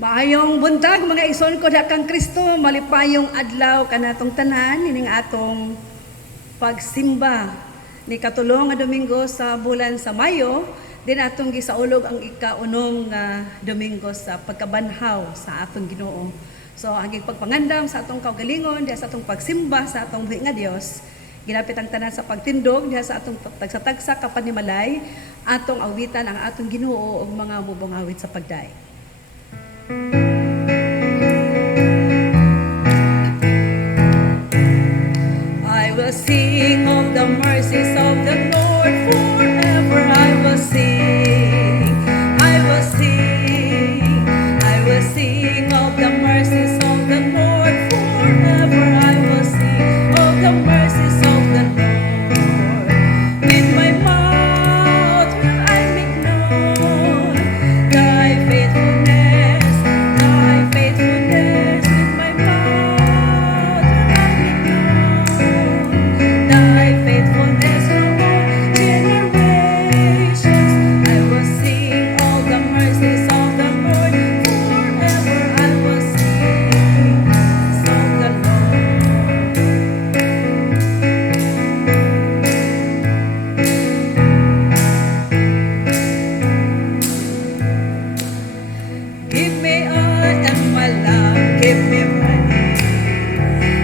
Maayong buntag mga igsoon ko dakang Kristo, malipayong adlaw kanatong tanan ining atong pagsimba ni katulong nga Domingo sa bulan sa Mayo, din atong gisaulog ang ika-unong nga Domingo sa pagkabanhaw sa atong Ginoo. So ang pagpangandam sa atong kaugalingon diha sa atong pagsimba sa atong buhi nga Dios, ginapit ang tanan sa pagtindog diha sa atong tagsa-tagsa kapanimalay, atong awitan ang atong Ginoo ug mga mubong awit sa pagday. I will sing of the mercies of the Lord forever. I will sing, I will sing, I will sing of the mercies of the Lord forever. I will sing of the mercies of the Lord. With my mouth will I make known thy faithfulness, thy faithfulness. With my mouth will I make known thy faithfulness from all generations. I will sing all the mercies of the Lord forever. I will sing of the Lord. Give me all and my love, give me money.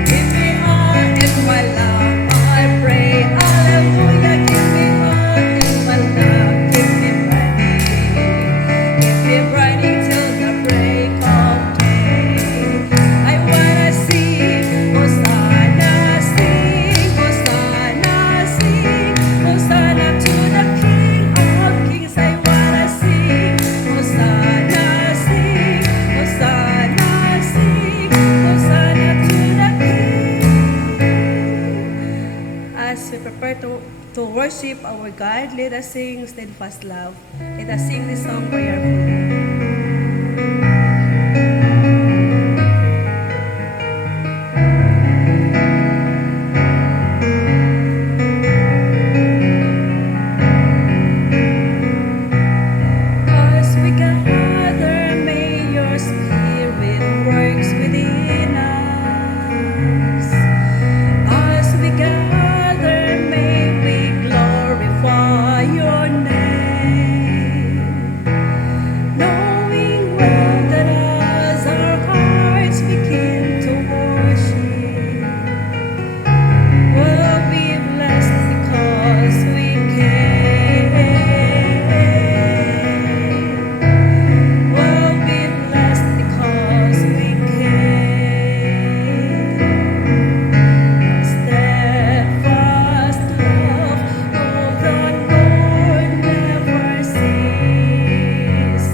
Give me all and my love, I pray, hallelujah. Give me all and my love, give me money. Give me money till the break of day. I wanna sing, Hosanna, sing, Hosanna, sing, Hosanna to the King of Kings. I wanna sing, Hosanna, sing, Hosanna, sing, Hosanna to the King. As we prepare to worship our God, let us sing Steadfast Love. Let us sing this song prayerfully. As we gather, may your spirit works within us. As we gather, may we glorify your name. Knowing well that as our hearts begin to worship, we'll be blessed because we can. We'll be blessed because we can. Steadfast love of the Lord never ceases.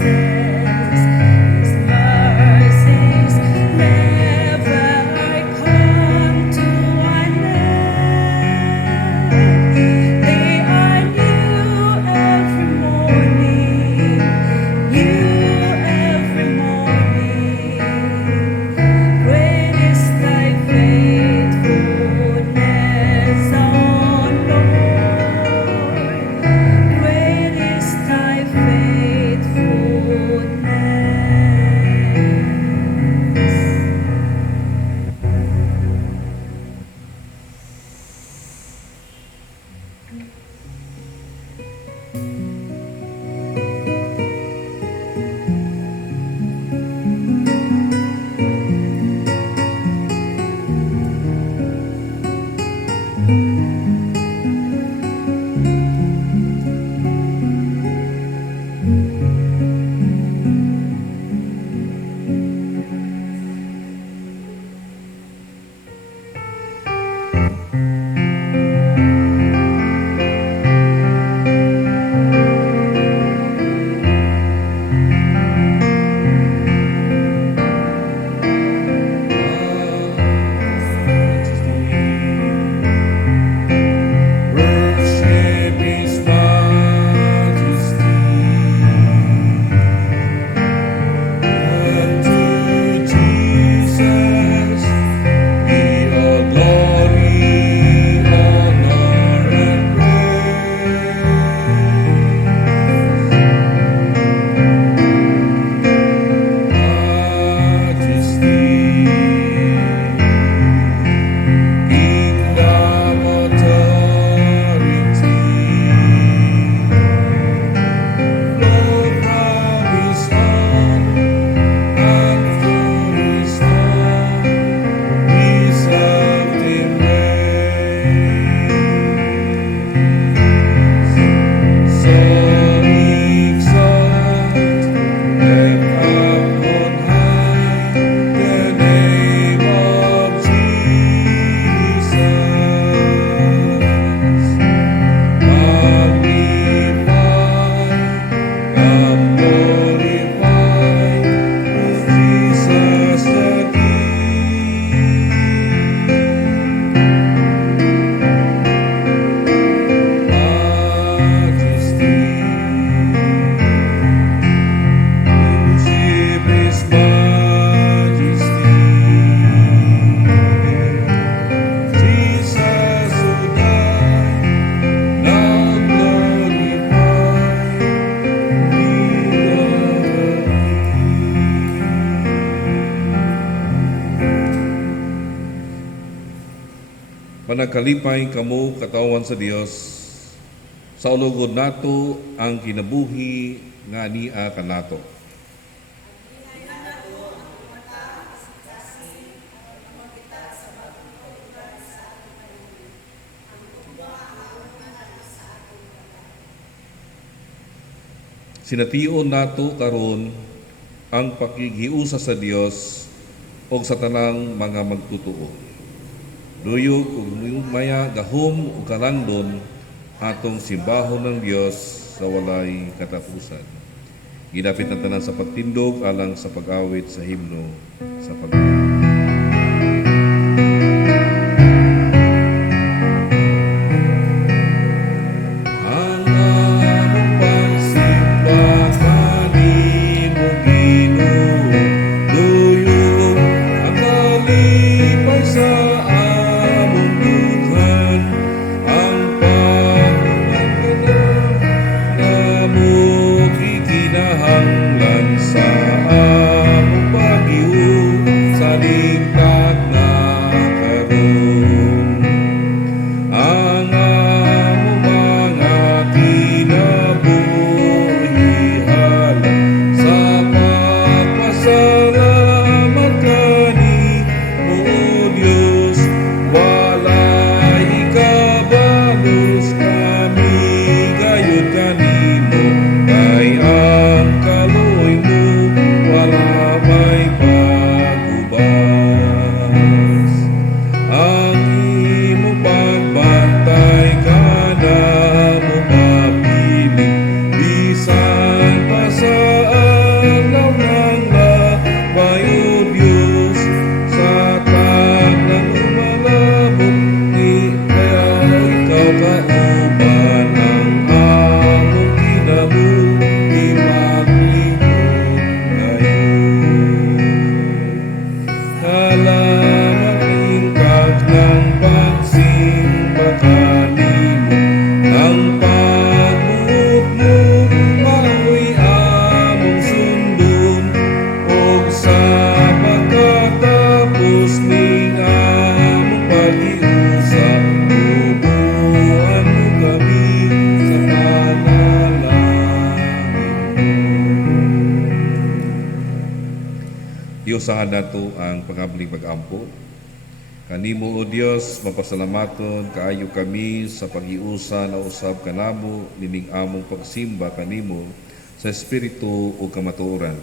Panagkalipay kamo katawan sa Dios, sa ulugod nato ang kinabuhi nga ania kanato. Sination nato karon ang pakighiusa sa Dios o sa tanang mga magtutuo. Duyog ug maya gahom ug karandon atong simbahon ng Dios sa walay katapusan. Ginapit na tanan sa pagtindog alang sa pag-awit sa himno sa Diyosahan nato ang pangabling pag-ampo. Kanimo o Dios, mapasalamaton kaayo kami sa pag-iusa na usab kanamo nining among pagsimba kanimo sa espiritu o kamatuoran.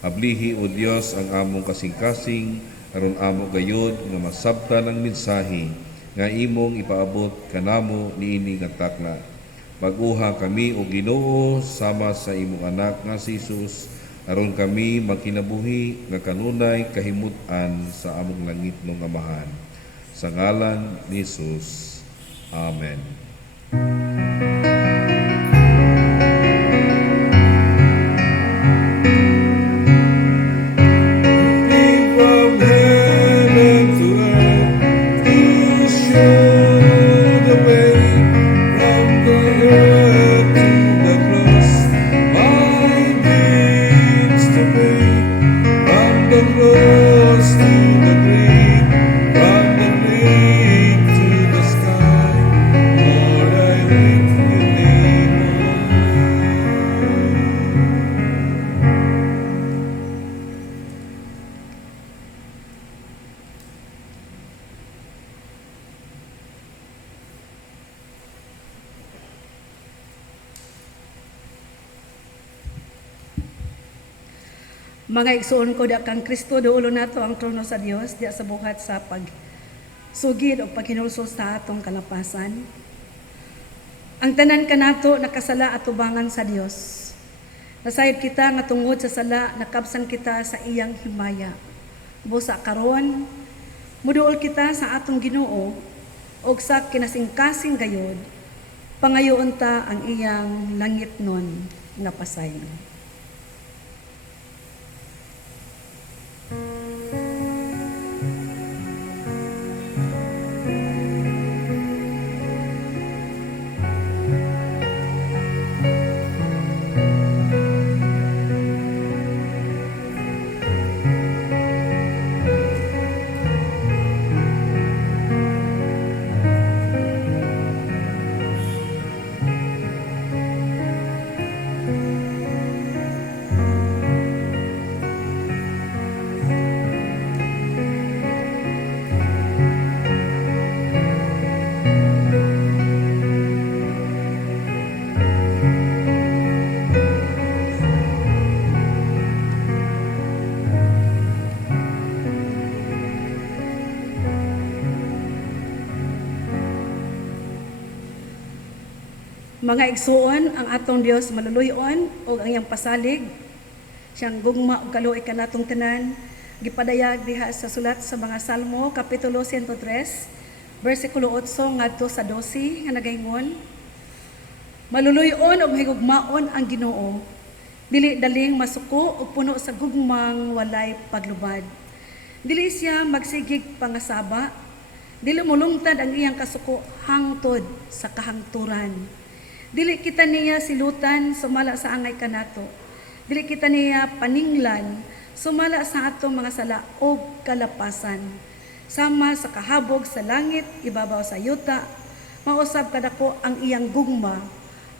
Ablihi o Dios ang among kasing-kasing aron amo gayud nga masabtan ang mensahe nga imong ipaabot kanamo niini nga takna. Mag-uha kami o Ginoo sama sa imong anak nga si Jesus aron kami magkinabuhi nga kanunay kahimutan sa among langit ng Amahan. Sa ngalan ni Jesus. Amen. Mga igsoon ko, da kang Kristo, duulo nato ang trono sa Dios, diya sa buhat sa pagsugid o paghinulsol sa atong kalapasan. Ang tanan kanato nakasala at tubangan sa Dios. Nasayod kita nga tungod sa sala, nakabsan kita sa iyang himaya. Busa karon, muduol kita sa atong Ginoo, og sa kinasingkasing gayod, pangayoon ta ang iyang langit nun nga pasayon. Mga igsuon, ang atong Dios maluluyon o ang iyang pasalig, siyang gugma o kaluoy kanatong tanan, gipadayag diha sa sulat sa mga Salmo, Kapitulo 103, versikulo 8 ngadto sa 12, nga nagaingon, maluluyon o mahigugmaon ang Ginoo, dili daling masuko o puno sa gugmang walay paglubad. Dili siya magsigig pangasaba, dili mulungtad ang iyang kasuko hangtod sa kahangturan. Dili kita niya silutan sumala sa angay kanato. Dili kita niya paninglan sumala sa atong mga sala o kalapasan. Sama sa kahabog sa langit, ibabaw sa yuta, mausab kadako ang iyang gugma,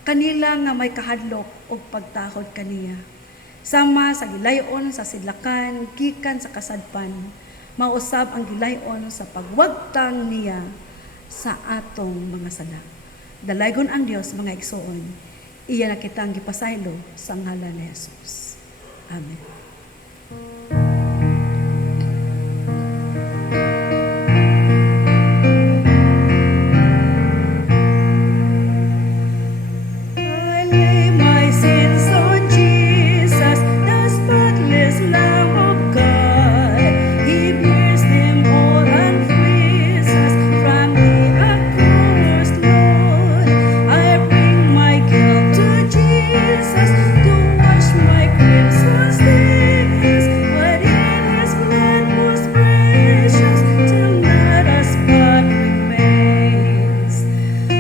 kanila nga may kahadlok o pagtahod kaniya. Sama sa gilayon sa sidlakan, gikan sa kasadpan, mausab ang gilayon sa pagwagtang niya sa atong mga sala. Dalaygon ang Dios mga igsoon, iya na kitang gipasaylo sa ngalan ni Jesus. Amen. I lay my sins on Jesus, the spotless Lamb of God. He bears them all and frees us from the accursed Lord. I bring my guilt to Jesus to wash my crimson stains, but in His blood most precious, till not a spot remains.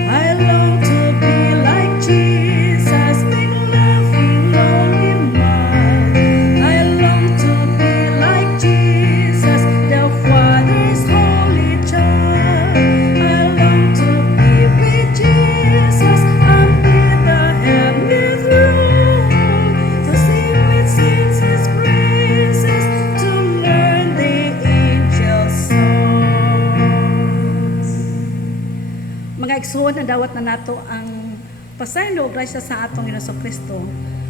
I long to be like Jesus, make laughing lonely man. I long to be like Jesus, the Father's holy child. I long to be with Jesus amid the heavenly throne, to sing with saints His praises, to learn the angels' songs. Mga igsoon, nadawat na nato ang pasaylo o grasya sa atong Ginoong Kristo.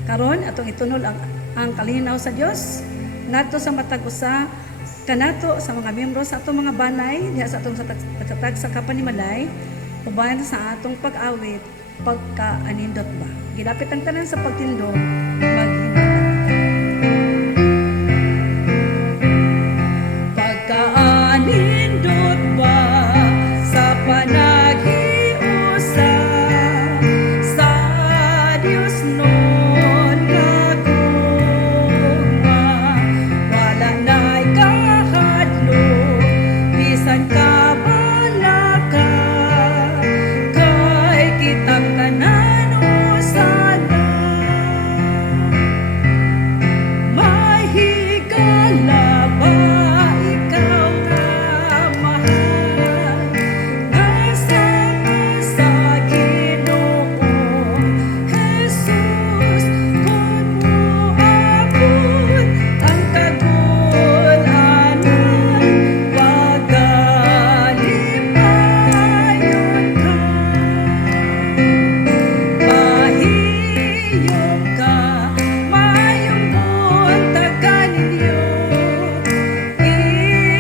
Karon atong itunol ang kalinaw sa Dios ngadto sa matag usa kanato sa mga miyembro sa atong mga banay diha sa atong pagtatag sa kapanimalay uban sa atong pag-awit pagkaanindot ba. Gidapit ang tanan sa pagtindog pagkaanindot ba sa panaghiusa sa Dios nun nga gugma, wala na'y kahadlok bisan kabalaka, kay kitang tanan usana. May higala ba ikaw nga mahal, nasama sa Ginoong Jesus, kung moabot ang kagulanan, pagalipayon ka. Mahiyom ka, mayong buntagan ninyo,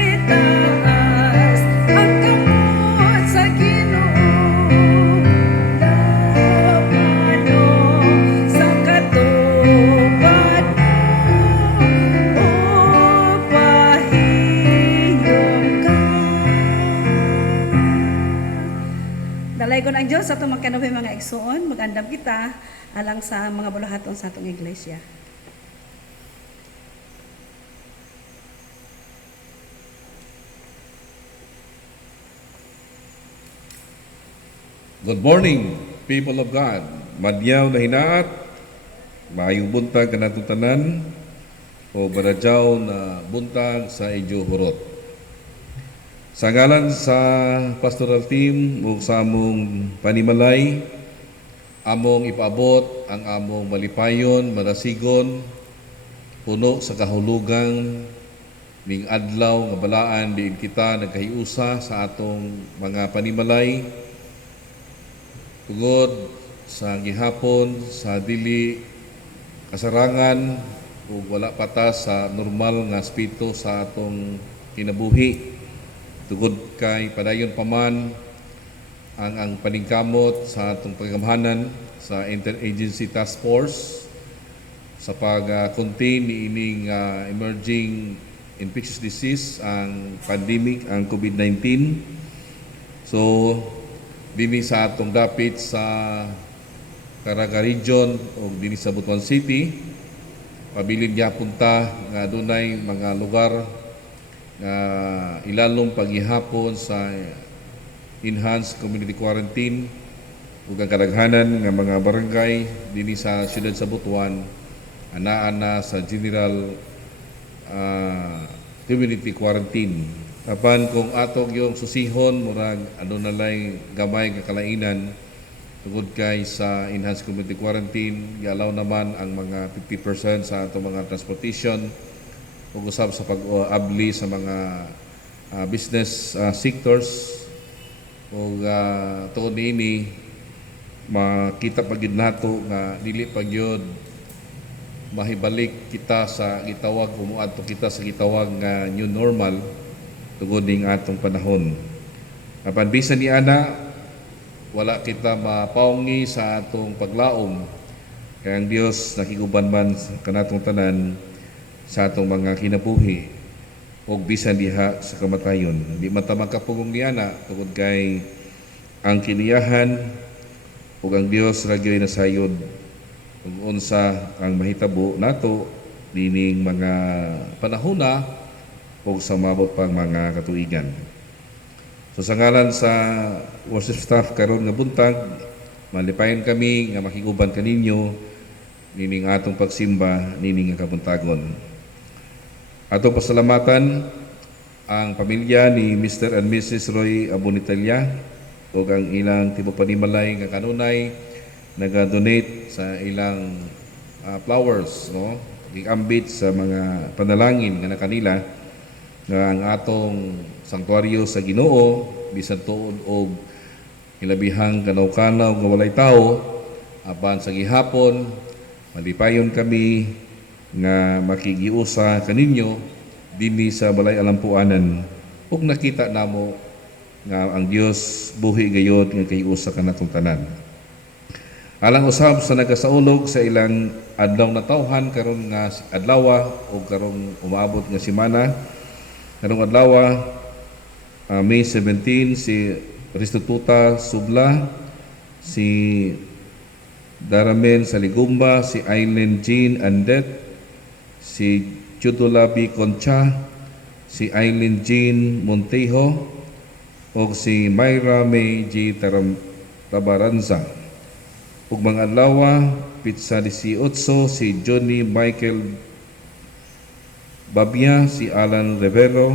itaas ang kamot sa Ginoo, labano sa katubad mo, o pahiyom ka. Dalaygon ang Diyos sa itong magkanabi mga igsoon, magandam kita alang sa mga bulahaton sa atong iglesia. Good morning, people of God. Madyaw na hinaat, maayong buntag kanatong tanan, o baradyaw na buntag sa inyo hurot. Sa ngalan sa pastoral team o sa among panimalay, among ipaabot ang among malipayon, marasigon, puno sa kahulugang ning adlaw nga balaan diin kita nagkahiusa sa atong mga panimalay tungod sa gihapon sa dili kasarangan ug wala patas sa normal nga espiritu sa atong kinabuhi tungod kay padayon paman ang paningkamot sa atong paggamhanan sa Interagency Task Force sa pag-contain ni ining emerging infectious disease ang pandemic, ang COVID-19. So, dini sa atong dapit sa Caraga Region o dini sa Butuan City, pabilin niya punta nga dunay mga lugar nga ilalong paghihapon sa enhanced community quarantine ug ang kadaghanan nga mga barangay dinhi sa siyudad sa Butuan anaa na sa general community quarantine. Apan kung atog yung susihon murag nalay gamay nga kalainan tungod kay sa enhanced community quarantine, i-allow naman ang mga 50% sa atong mga transportation ug usab sa pag-abli sa mga business sectors ug tuod niini makita pagid nato nga dili pagyud mahibalik kita sa gitawag umuadto kita sa gitawag nga new normal tungod ning atong panahon. Apan bisan ni ana wala kita mapaungi sa atong paglaom kay ang Dios nakiguban man kanatong tanan sa atong mga kinabuhi o bisan diha sa kamatayon. Di man ta makapugong niana tungod kay ang kiniyahan ug ang Dios ra gyud nasayod ug unsa ang mahitabo nato dining mga panahona ug sa mabot pang mga katuigan. So sa ngalan sa worship staff karon nga buntag, malipayon kami nga makiguban kaninyo nining atong pagsimba nining nga kabuntagon. Atong pasalamatan ang pamilya ni Mr. and Mrs. Roy Abonitalia o ang ilang tibo panimalay nga kanunay naga-donate sa ilang flowers, no? Gigambit sa mga panalangin nga na kanila nga ang atong sanktuaryo sa Ginoo bisan tuod og ilabihang kanaw-kanaw nga walay tawo apan sa gihapon malipayon kami nga makigiusa kaninyo dinhi sa balay alampuanan ug nakita namo nga ang Dios buhi gayud nga kahiusa kanatong tanan. Alang usab sa nagasaulog sa ilang adlaw na tawhan karon nga adlaw o karong umaabot nga semana karong adlaw May 17 si Restituta Subla, si Daramen Saligumba, si Aileen Jean Andet, si Chudulabi Concha, si Aileen Jean Montejo, o si Myra May G. Tabaranza. Ug mga adlaw, Pitsa 18, si Johnny Michael Babia, si Alan Rivero,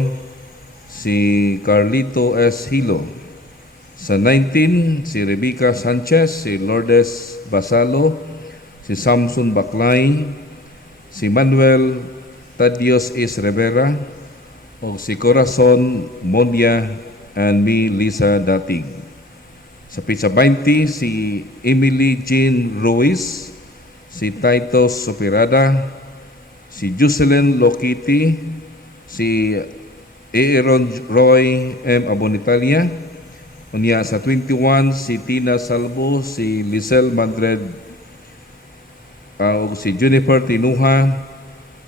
si Carlito S. Hilo. Sa 19, si Rebecca Sanchez, si Lourdes Basalo, si Samson Baklay, si Manuel Tadios S. Rivera, o si Corazon Monia and me, Lisa Datig. Sa pizza 20, si Emily Jean Ruiz, si Titus Sopirada, si Jocelyn Lokiti, si Aaron Roy M. Abonitalia. Unya sa 21, si Tina Salvo, si Lisel Madred, si Jennifer Tinuha,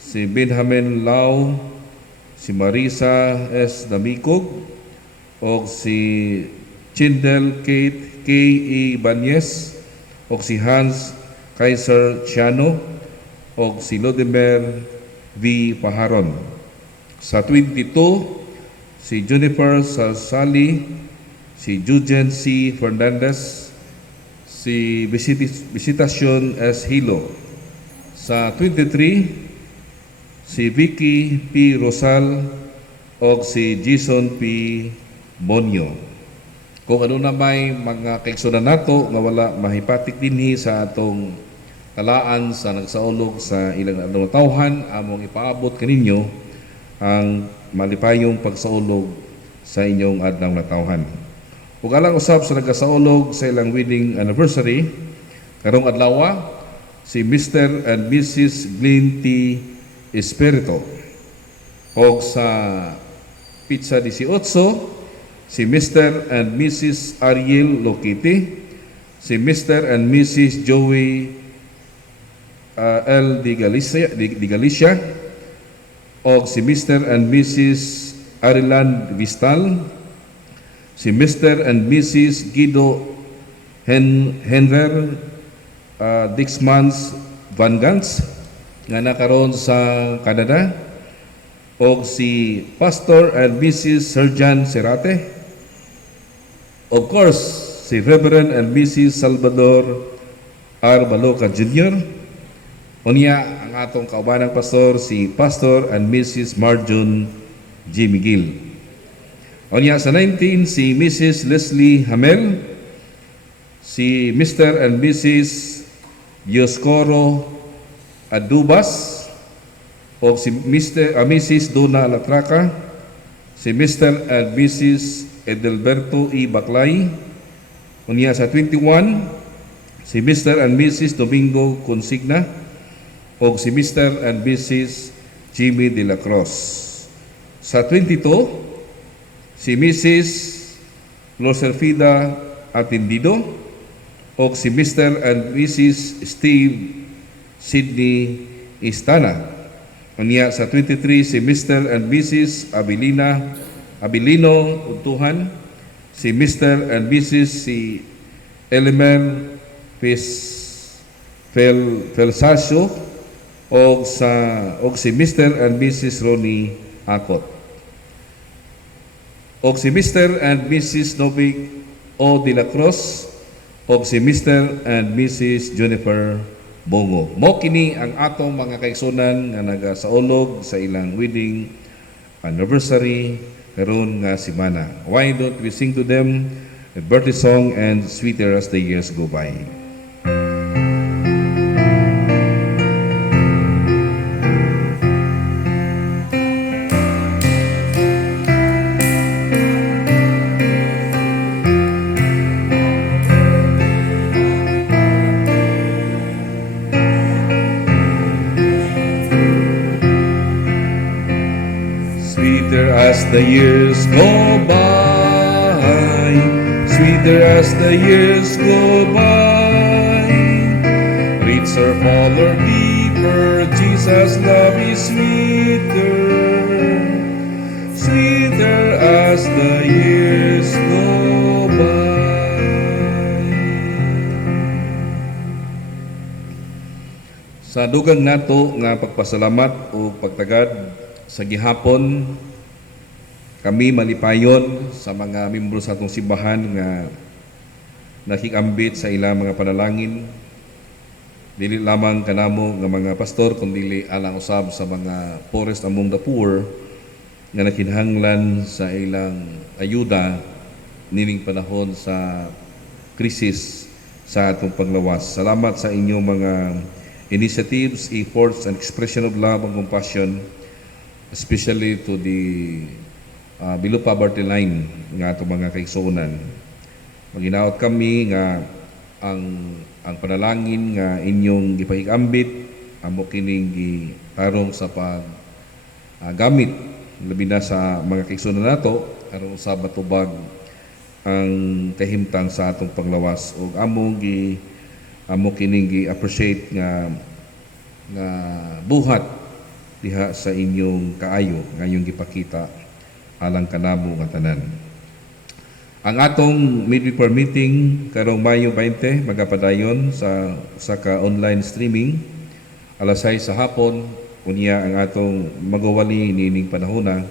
si Benjamin Lau, si Marisa S. Damikog, o si Chindel Kate K.E. Banyes, o si Hans Kaiser Chiano, o si Lodimer V. Paharon. Sa 22, si Jennifer Salsali, si Jujen C. Fernandez, si Visitacion S. Hilo. Sa 23, si Vicky P. Rosal o si Jason P. Monyo. Kung ano na may mga kaigsunan nato nga wala mahipatik dinhi sa atong talaan sa nagsaulog sa ilang adlaw tawhan, among ipaabot kaninyo ang malipayong pagsaulog sa inyong adlaw na tawhan. Ug alang usab sa nagasaulog sa ilang wedding anniversary karong adlaw si Mr. and Mrs. Glenn T. Espirito. O sa pizza 18, si Mr. and Mrs. Ariel Lokiti. si Mr. and Mrs. Joey L. Di Galicia, o si Mr. and Mrs. Ariland Vistal, si Mr. and Mrs. Guido Henver Dixmans Van Gans nga nakaroon sa Canada, o si Pastor and Mrs. Serjan Serate, of course si Reverend and Mrs. Salvador R. Baloca Jr., unya ang atong kaubanang pastor si Pastor and Mrs. Marjon G. Miguel. Unya sa 19 si Mrs. Leslie Hamel, si Mr. and Mrs. Dioscoro Adubas, o si Mrs. Dona Latraca, si Mr. and Mrs. Edelberto E. Baclay. Unya sa 21 si Mr. and Mrs. Domingo Consigna, o si Mr. and Mrs. Jimmy de la Cruz. Sa 22 si Mrs. Loserfida Atendido, o si Mr. and Mrs. Steve Sidney Istana. Unya sa 23 si Mr. and Mrs. Abilino Untuhan, si Mr. and Mrs. si Elimer Felsasio, o si Mr. and Mrs. Ronnie Akot, o si Mr. and Mrs. Novik O. De La Cruz, o si Mr. and Mrs. Jennifer Bongo. Mo kini ang atong mga kaigsunan nga nagasaulog sa ilang wedding anniversary karon nga semana. Why don't we sing to them a birthday song and sweeter as the years go by? Sweeter as the years go by, sweeter as the years go by, richer, fuller, deeper, Jesus' love is sweeter, sweeter as the years go by. Sa dugang nato nga pagpasalamat o pagtagad sa gihapon, kami malipayon sa mga membro sa atong simbahan nga nakikambit sa ilang mga panalangin, dili lamang kanamo nga mga pastor kundi alang usab sa mga poorest among the poor nga nakinahanglan sa ilang ayuda nining panahon sa krisis sa atong paglawas. Salamat sa inyong mga initiatives, efforts, and expression of love and compassion, especially to the below poverty line nga atong mga kaigsuonan. Maginaot kami nga ang panalangin nga inyong gipahigambit amo kining gitarong sa gamit labi na sa mga kaigsuonan nato aron sa matubag ang kahimtang sa atong panglawas, ug amo kining gi-appreciate nga buhat diha sa inyong kaayo nga inyong gipakita alang kanamo nga tanan. Ang atong midweek meeting karong Mayo 20 magapadayon sa online streaming alas 6 sa hapon. Unya ang atong magawali nining panahona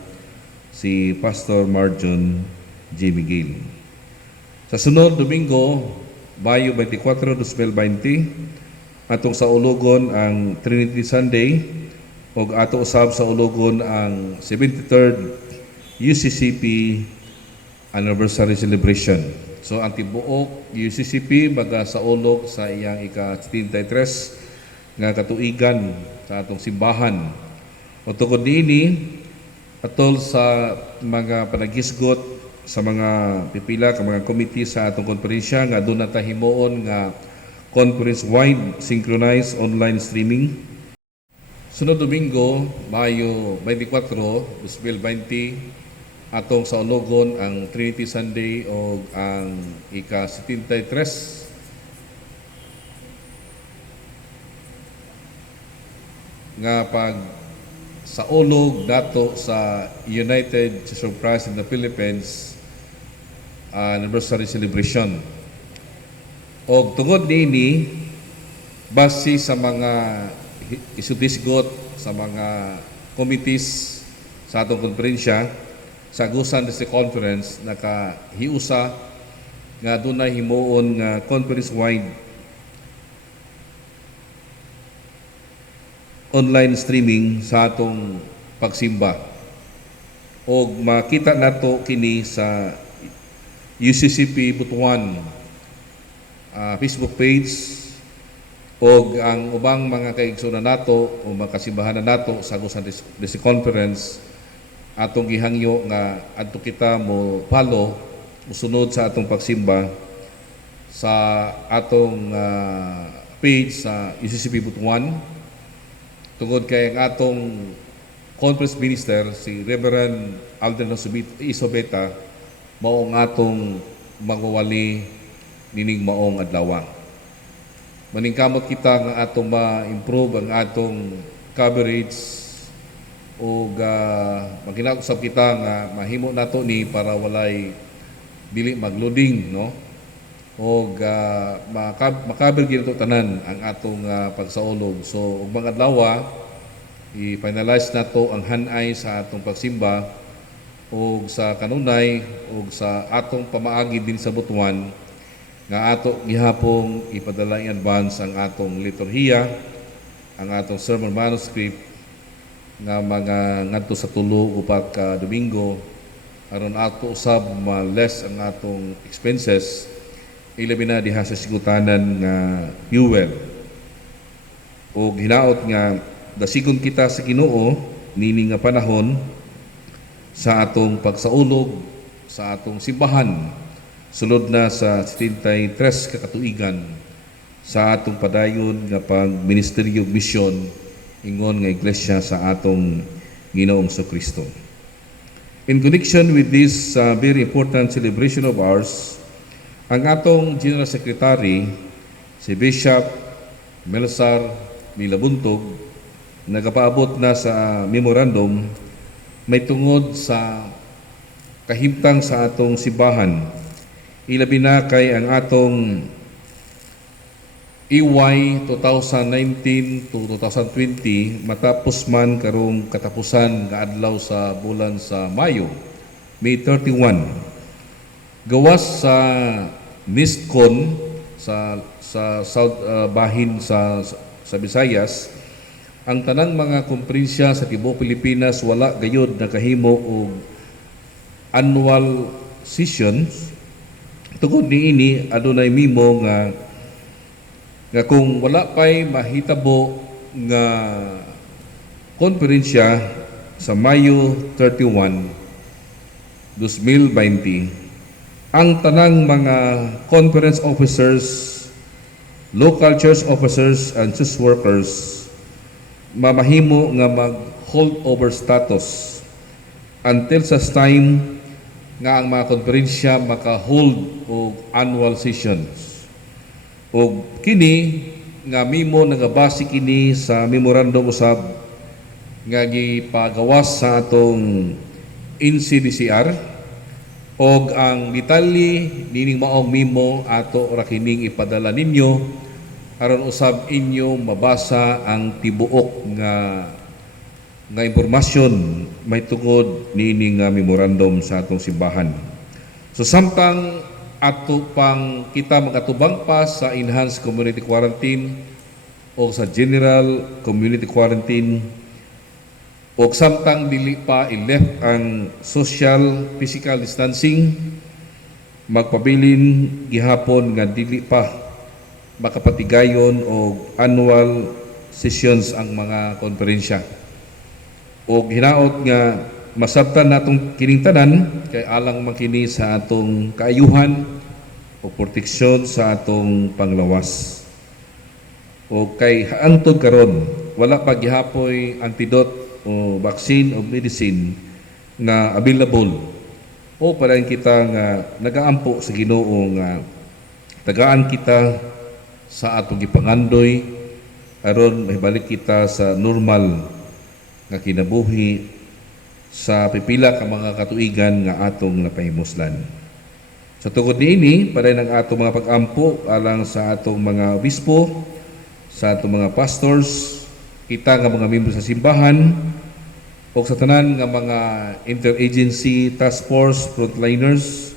si Pastor Marjon G. Miguel. Sa sunod Domingo, Mayo 24, 2020, atong sa ulogon ang Trinity Sunday, o ato usab sa ulogon ang 73rd UCCP Anniversary Celebration. So ang tibuok UCCP baga sa ulog sa iyang ika-73 nga katuigan sa atong simbahan. O tungod niini atol sa mga panagisgot sa mga pipila ka mga committee sa atong konferensya nga doon na tahimuon nga conference-wide synchronized online streaming. Sunod Domingo, Mayo 24, 2020, atong sa ulogon ang Trinity Sunday o ang ika-73 nga pag sa ulog dato sa United Church of Christ in the Philippines anniversary celebration. O tungod niini base sa mga isudisgot sa mga committees sa atong konferensya sa Agusan District Conference nakahiusa nga dunay himuon nga conference-wide online streaming sa atong pagsimba. O makita nato kini sa UCCP Butuan Facebook page o ang ubang mga kaigsunan nato o mga kasimbahan nato sa Agusan District Conference atong gihangyo nga adto kita mo follow musunod sa atong pagsimba sa atong page sa UCCP Butuan tungod kay ang atong conference minister si Reverend Alden Isobeta mao ang atong magwawali nining maong adlaw. Maningkamot kita nga atong ma-improve ang atong coverage o maginausap kita nga mahimo nato ni para walay dili magloading no o makaber gyud tanan ang atong pagsaulog. So ug mga adlaw i-finalize nato ang hanay sa atong pagsimba o sa kanunay o sa atong pamaagi din sa Butuan nga ato gihapong ipadala in advance ang atong liturhiya, ang atong sermon manuscript nga mga ngadto sa 3 o 4 ka Domingo aron ato usab ma-less ang atong expenses ilabi na diha sa sigutanan nga fuel. O hinaot nga dasigon kita sa Ginoo nini nga panahon sa atong pagsaulog sa atong simbahan sulod na sa 73 ka katuigan sa atong padayon nga pagministeryo misyon ingon nga iglesia sa atong Ginoong Kristo. In connection with this very important celebration of ours, ang atong General Secretary si Bishop Melzar Milabuntog nagapaabot na sa memorandum may tungod sa kahimtang sa atong simbahan. Ilabi na kay ang atong EY 2019 to 2020 matapos man karong katapusan nga adlaw sa bulan sa Mayo, May 31. Gawas sa NISCON sa South bahin sa Visayas, ang tanang mga komprensya sa tibuok Pilipinas wala gayud nakahimo og annual sessions. Tungod niini adunay mimo nga kung wala pay mahitabo nga konferensya sa Mayo 31, 2020, ang tanang mga conference officers, local church officers and church workers mamahimo nga mag-holdover status until sa time nga ang mga konferensya maka-hold og annual sessions. O kini nga mimo nagabase kini sa memorandum usab nga gipagawas sa atong NCDCR og ang detalye nining maong mimo ato ra kining ipadala ninyo aron usab inyo mabasa ang tibuok nga impormasyon may tungod niini nga memorandum sa atong simbahan. So samtang ato pang kita magatubang pa sa enhanced community quarantine o sa general community quarantine o samtang dili pa i-left ang social physical distancing, magpabilin gihapon nga dili pa makapatigayon o annual sessions ang mga konferensya. O hinaot nga masabtan natong kining tanan kay alang makini sa atong kaayuhan o proteksyon sa atong panglawas. O kay hangtod karon wala pa gihapoy antidote o vaccine o medicine na available. O parayon kita nga nagaampo sa Ginoo nga tagaan kita sa atong gipangandoy aron mahibalik kita sa normal nga kinabuhi sa pipila ka mga katuigan nga atong napahimuslan. Sa tungod niini, paray ng atong mga pag-ampo alang sa atong mga obispo, sa atong mga pastors, kita nga mga miyembro sa simbahan, o sa tanan nga mga interagency task force frontliners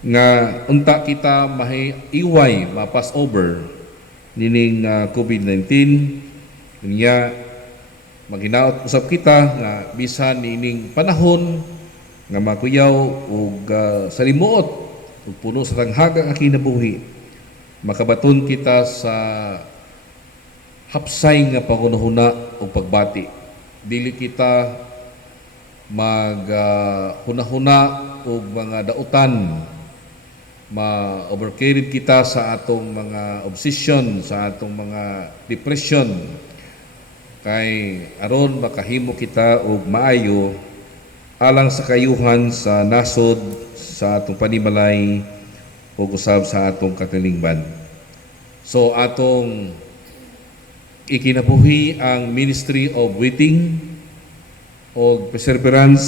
nga unta kita mahiiway, ma-pass over nining COVID-19 niya maginaot usab kita nga bisan nining panahon nga makuyaw og salimuot ug puno sa tanghaga nga kinabuhi, makabaton kita sa hapsay nga pangunahuna ug pagbati. Dili kita hunahuna og mga dautan, ma-overcarried kita sa atong mga obsession, sa atong mga depression, kay aron makahimo kita og maayo alang sa kayuhan sa nasod sa atong panimalay o usab sa atong katilingban. So atong ikinabuhi ang Ministry of Waiting o Perseverance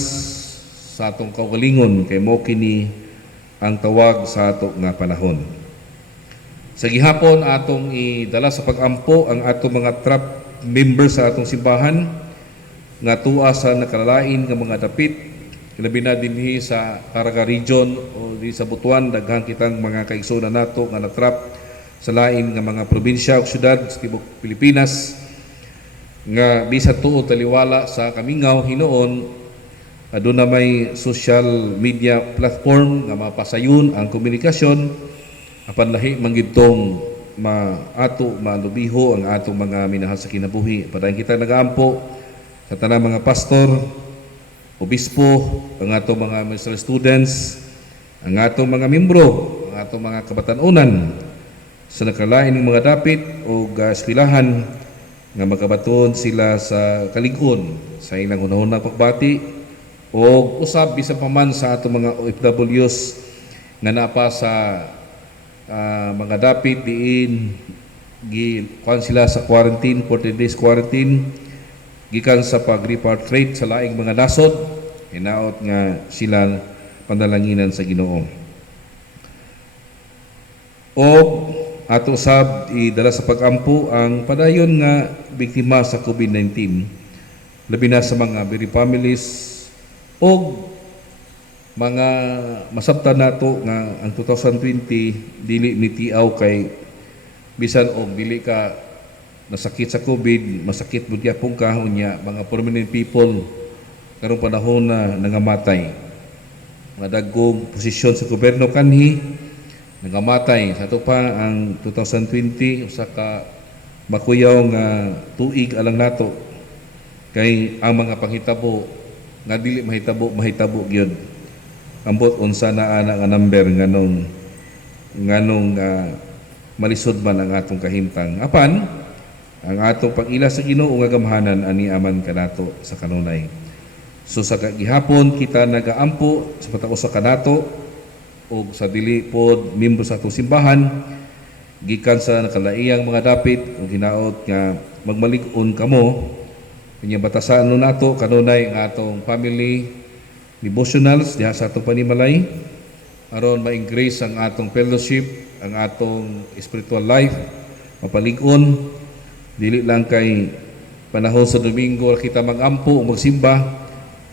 sa atong kaugalingon, kay mo kini ang tawag sa ato nga panahon. Sa gihapon atong idala sa pag-ampo ang atong mga trap members sa atong simbahan nga tuwa sa nakalalain nga mga dapit, labi na dinhi sa Caraga Region o di sa Butuan, daghang kitang mga kaigsoon nato nga natrap sa lain nga mga probinsya o syudad sa tibok Pilipinas, nga bisan tuo taliwala sa Kamingaw hinuon aduna may social media platform nga mapasayon ang komunikasyon apan lahi manggidtong malubiho ang atong mga minahal sa kinabuhi. Padayon kita nagaampo sa tanang mga pastor, obispo, ang atong mga ministerial students, ang atong mga membro, ang atong mga kabatanunan sa nakalain ng mga dapit o eskwelahan nga magabaton sila sa kalig-on sa ilang hunahunang pagbati o usab bisan pa man sa atong mga OFWs nga napa sa mga dapit diin kuan sila sa quarantine, 14 days quarantine gikan sa pag-repatriate sa laing mga nasod, hinaot nga sila pandalanginan sa Ginoo. O ato sab idala sa pag-ampo ang padayon nga biktima sa COVID-19, labi na sa mga bereaved families o mga masabtan nato nga ang 2020 dili nitiaw kay bisan og dili ka nasakit sa COVID, masakit bud gyapon ka unya mga prominent people karong panahon na nangamatay. Mga dagkong posisyon sa gobyerno kanhi nangamatay. Sa ito pa ang 2020 usa ka makuyaw nga tuig alang nato kay ang mga panghitabo nga dili mahitabo gyud. Ambot unsa na ana nga number nganong malisod man ang atong kahimtang. Apan ang atong pag-ila sa Ginoo nga gamhanan ani aman kanato sa kanunay. So sa gihapon kita nagaampo sa pataos sa kanato o sa dili pod miyembro sa atong simbahan gikan sa nakalaiyang mga dapit ug hinaot nga magmalig-on kamo kanya batasan nato kanunay ang atong family devotionals diha sa atong panimalay aron ma-increase ang atong fellowship, ang atong spiritual life, mapalig-on dili lang kay panahon sa Domingo kita mag-ampo o magsimba,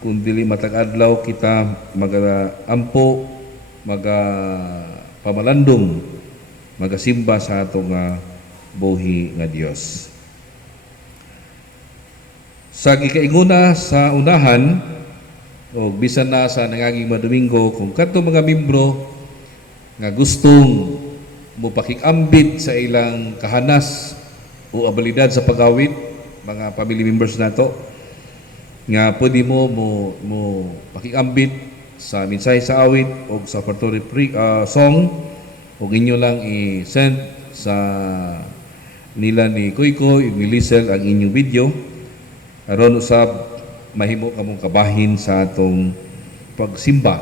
kung dili matag adlaw kita mag-ampo, pamalandong, magasimba sa atong buhi nga Dios. Sa gikainguna sa unahan o bisan na sa nangaging Domingo, kung kadto mga membro nga gustong mupakikambit sa ilang kahanas o abilidad sa pagawid, mga family members nato nga pwede mo pakikambit sa mensahe sa awit o sa offertory song o inyo lang i-send sa nila ni Koykoy ni Lisel ang inyong video aron usab mahimo kamong kabahin sa atong pagsimba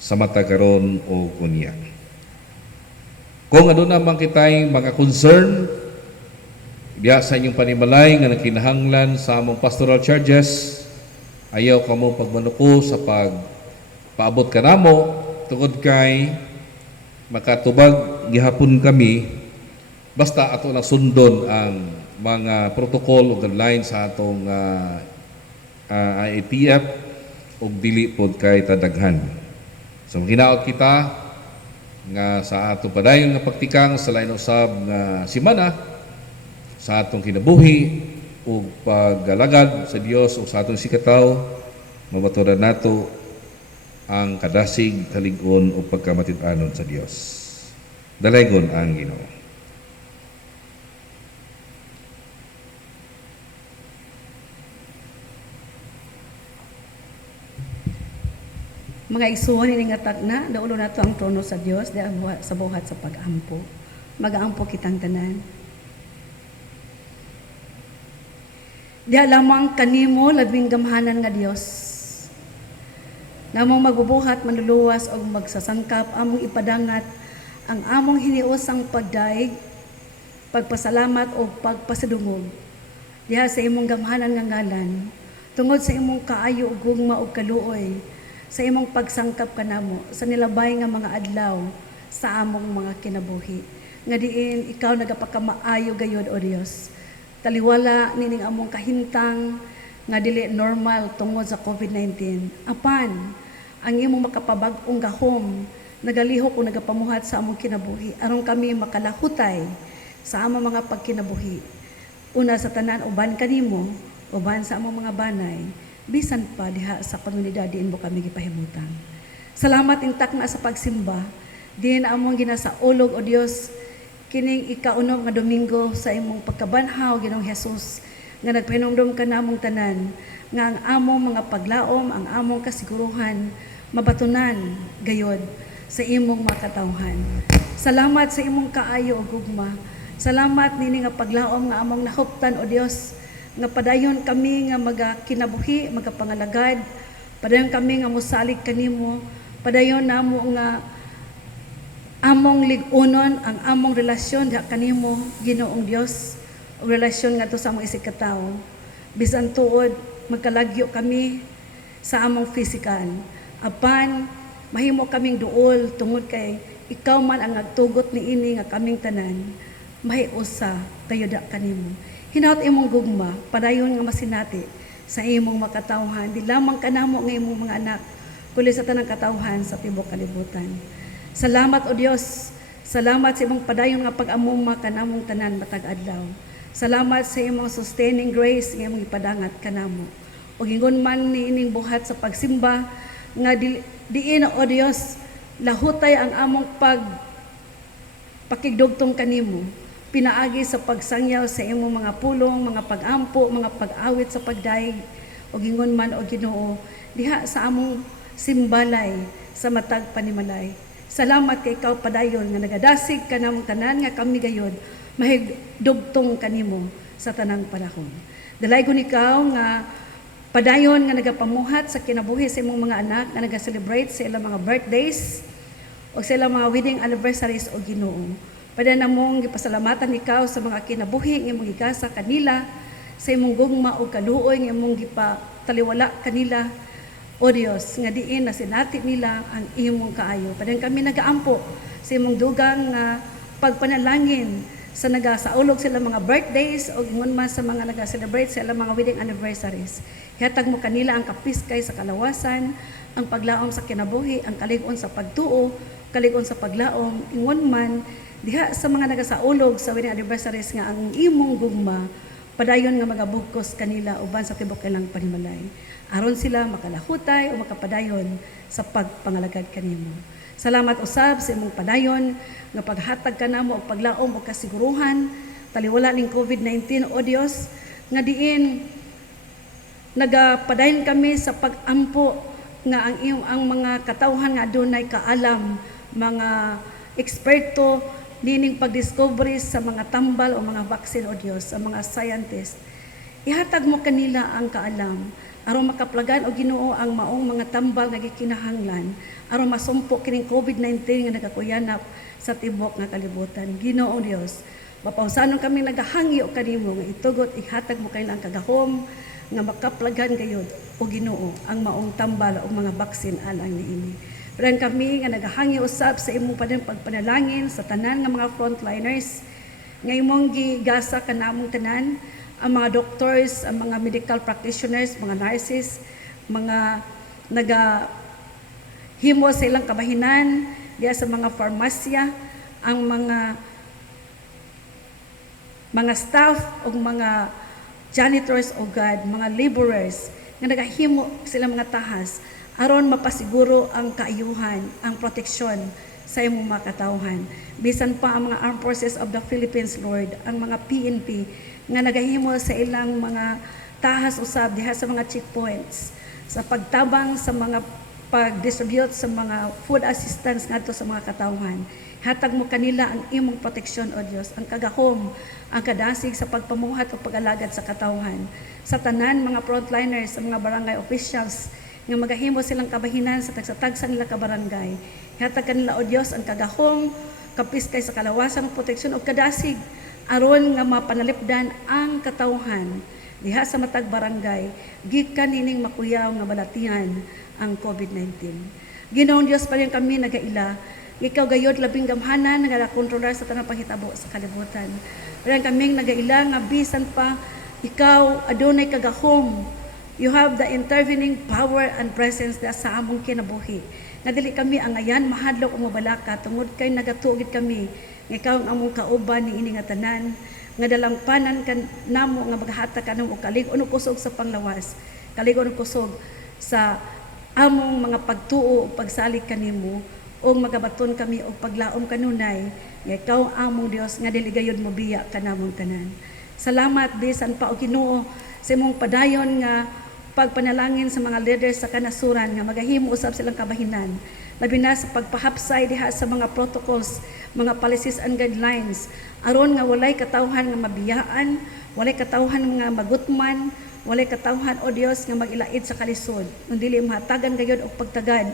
sa mata karon o kunya. Kung ano naman kitay mga concern Diya sa inyong panimalay nga nakinahanglan sa among pastoral charges, ayaw kamo pagmanuko sa paabot kanamo tungod kay makatubag gihapon kami basta ato na sundon ang mga protocol o guidelines sa atong IATF ug dili pod kay tadaghan. So hinaot kita nga sa atong padayon nga pagtikang sa lain usab nga semana sa atong kinabuhi ug pag-alagad sa Dios ug sa atong sikataw, mabaturan nato ang kadasig, kalig-on o pagkamatid-anon sa Dios. Dalaygon ang Ginoo. Mga igsuon ini nga tagna, daulo nato ang trono sa Dios, di sa buhat sa pag-ampo. Mag-aampo kitang tanan. Di lamang kanimo labing gamhanan nga Dios. Namong magbubuhat, manluluwas o magsasangkap, among ipadangat ang among hiniusang pagdaig, pagpasalamat o pagpasadungog. Diha sa imong gamhanan nga ngalan, tungod sa imong kaayo ug gugma ug kaluoy, sa imong pagsangkap kanamo sa nilabay nga mga adlaw sa among mga kinabuhi. Nga diin ikaw nagapakamaayo gayud o Dios. Taliwala nining among kahintang nga dili normal tungod sa COVID-19. Apan ang imong makapabag-ong gahom nagalihok o nagapamuhat sa among kinabuhi aron kami makalahutay sa among mga pagkinabuhi. Una sa tanan uban kanimo, uban sa among mga banay, bisan pa diha sa komunidad diin mo kami gipahimutan. Salamat intak na sa pagsimba, diin among ginasaulog o Dios kining ikaunom nga Domingo sa imong pagkabanhaw Ginoong Hesus nga nagpahinumdum ka namong tanan nga ang among mga paglaom, ang among kasiguruhan mabatunan gayod sa imong makatawhan. Salamat sa imong kaayo ug gugma. Salamat nini nga paglaom nga among nahuptan o Dios nga padayon kami nga magakinabuhi, magapangalagad, padayon kami nga mosalig kanimo, padayon namo nga among lig-unon ang among relasyon diha kanimo Ginoong Dios o relasyon nga to sa among isikatawo. Bisan tuod magkalagyo kami sa among physical. Apan mahimo kaming duol tungod kay ikaw man ang nagtugot niini nga kaming tanan, mahiusa kayuda kanimo. Hinaut imong gugma, padayon nga masinati sa imong makatawhan, di lamang kanamo nga imong mga anak, kundi sa tanang katawhan sa tibok kalibutan. Salamat o Dios, salamat sa imong padayon nga pag-amuma kanamong tanan matag adlaw. Salamat sa imong sustaining grace nga imong ipadangat kanamo. O ingon man niining buhat sa pagsimba nga diin o Dios lahutay ang among pakigdugtong kanimo. Pinaagi sa pagsangyaw sa imong mga pulong, mga pag-ampo, mga pag-awit sa pagdaig o gingon man o Ginoo diha sa among simbalay sa matag panimalay. Salamat kay ikaw padayon nga nagadasig kanamong tanan nga kami gayod mahigdugtong kanimo sa tanang panahon. Dalaygon ikaw nga padayon nga nagapamuhat sa kinabuhi sa imong mga anak nga naga-celebrate sa ilang mga birthdays o sa ilang mga wedding anniversaries o Ginoo. Padayon namong gipasalamatan ikaw sa mga kinabuhi nga imong gigasa kanila, sa imong gugma o kaluoy nga imong gipataliwala kanila o Dios nga diin na sinati nila ang imong kaayo. Padayon kami nagaampo sa imong dugang nga pagpanalangin sa nagasaulog sila mga birthdays o ingon man sa mga naga-celebrate sa ilang mga wedding anniversaries. Hihatag mo kanila ang kapiskay sa kalawasan, ang paglaom sa kinabuhi, ang kalig-on sa pagtuo, kalig-on sa paglaom, ingon man diha sa mga nagasaulog sa wedding anniversaries nga ang imong gugma padayon nga magabugkos kanila uban sa tibok ilang panimalay. Aron sila makalahutay o makapadayon sa pagpangalagad kanimo. Salamat usab sa imong padayon nga paghatag kanamo og paglaom o kasiguruhan taliwala ning COVID-19 o Dios nga diin nagapadayon kami sa pag-ampo nga ang mga katawhan nga adunay kaalam, mga eksperto nining pagdiscovery sa mga tambal o mga vaccine o Dios, sa mga scientist. Ihatag mo kanila ang kaalam aron makaplagan o Ginoo ang maong mga tambal nga gikinahanglan aron masumpo kining COVID-19 nga nagakuyanap sa tibok nga kalibutan. Ginoo Dios, Mapausanon kami nagahangi o kanimo nga itugot ihatag mo kayo ang kagahom nga makaplagan gayud o Ginoo ang maong tambal o mga baksin alang niini. Pero kami nga nagahangi usab sa imong pagpanalangin sa tanan nga mga frontliners nga imong gigasa kanamong tanan, ang mga doctors, ang mga medical practitioners, mga nurses, mga himo sa ilang kabahinan, diya sa mga farmasya, ang mga staff o mga janitors o God, mga laborers, nga nagahimo sila mga tahas, aron mapasiguro ang kaayuhan, ang proteksyon sa imong mga katawhan. Bisan pa ang mga Armed Forces of the Philippines, Lord, ang mga PNP, nga nagahimo sa ilang mga tahas usab diha sa mga checkpoints, sa pagtabang sa mga pag-distribute sa mga food assistance ngadto sa mga katawhan. Hatag mo kanila ang imong proteksyon, O Dios, ang kagahom, ang kadasig sa pagpamuhat o pag-alagad sa katawhan. Sa tanan mga frontliners, sa mga barangay officials nga magahimo silang kabahinan sa tagsa-tagsa nila ka barangay. Hatag kanila, O Dios, ang kagahom, kapiskay sa kalawasan, proteksyon o kadasig aron nga mapanalipdan ang katawhan diha sa matag barangay gikan hining makuyaw nga balatihan ang COVID-19. Ginoong Dios pa rin kami nagaila, ikaw gayod labing gamhanan nga kontrolar sa tanang panghitabo sa kalibutan. Pero kaming nagaila nga bisan pa ikaw adunay kagahom, you have the intervening power and presence da sa among kinabuhi. Nga dili kami ang ayan mahadlok o mabalaka tungod kay nagatugid kami nga ikaw ang among kauban ni ini nga tanan nga dalampanan kan namo nga maghatag kanang og kalig-on kusog sa panglawas, kalig-on kusog sa among mga pagtuo o pagsalig kanimo o magabaton kami o paglaom kanunay nga ikaw among Dios nga dili gayud mo biya kanamong tanan. Salamat bisan pa o Ginoo sa imong padayon nga pagpanalangin sa mga leaders sa kanasuran nga magahimo usab silang kabahinan, labi na sa pagpahapsay diha sa mga protocols, mga policies and guidelines aron nga walay katawhan nga mabiyaan, walay katawhan nga magutman, walay katawhan, O Dios, nga mag-ilaid sa kalisod, dili mahatagan gayud og pagtagad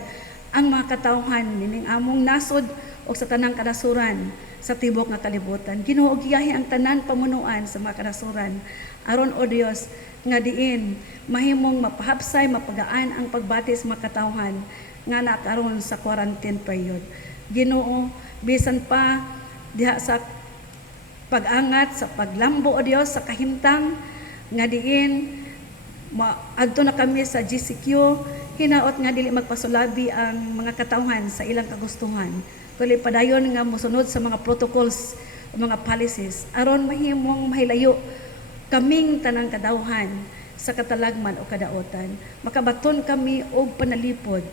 ang mga katawhan nining among nasod o sa tanang kanasuran sa tibok nga kalibutan. Ginoo, giyahi ang tanan pamunuan sa mga kanasuran aron, O Dios, nga diin mahimong mapahapsay, mapagaan ang pagbati sa mga katawhan nga nakaroon sa quarantine period. Ginoo, bisan pa diha sa pag-angat, sa paglambo, O Dios, sa kahimtang nga diin adto na kami sa GCQ, hinaot nga dili magpasulabi ang mga katawhan sa ilang kagustuhan, kundi padayon nga mosunod sa mga protocols o mga policies aron mahimong mahilayo kaming tanang kadawhan sa katalagman o kadaotan. Makabaton kami og panalipod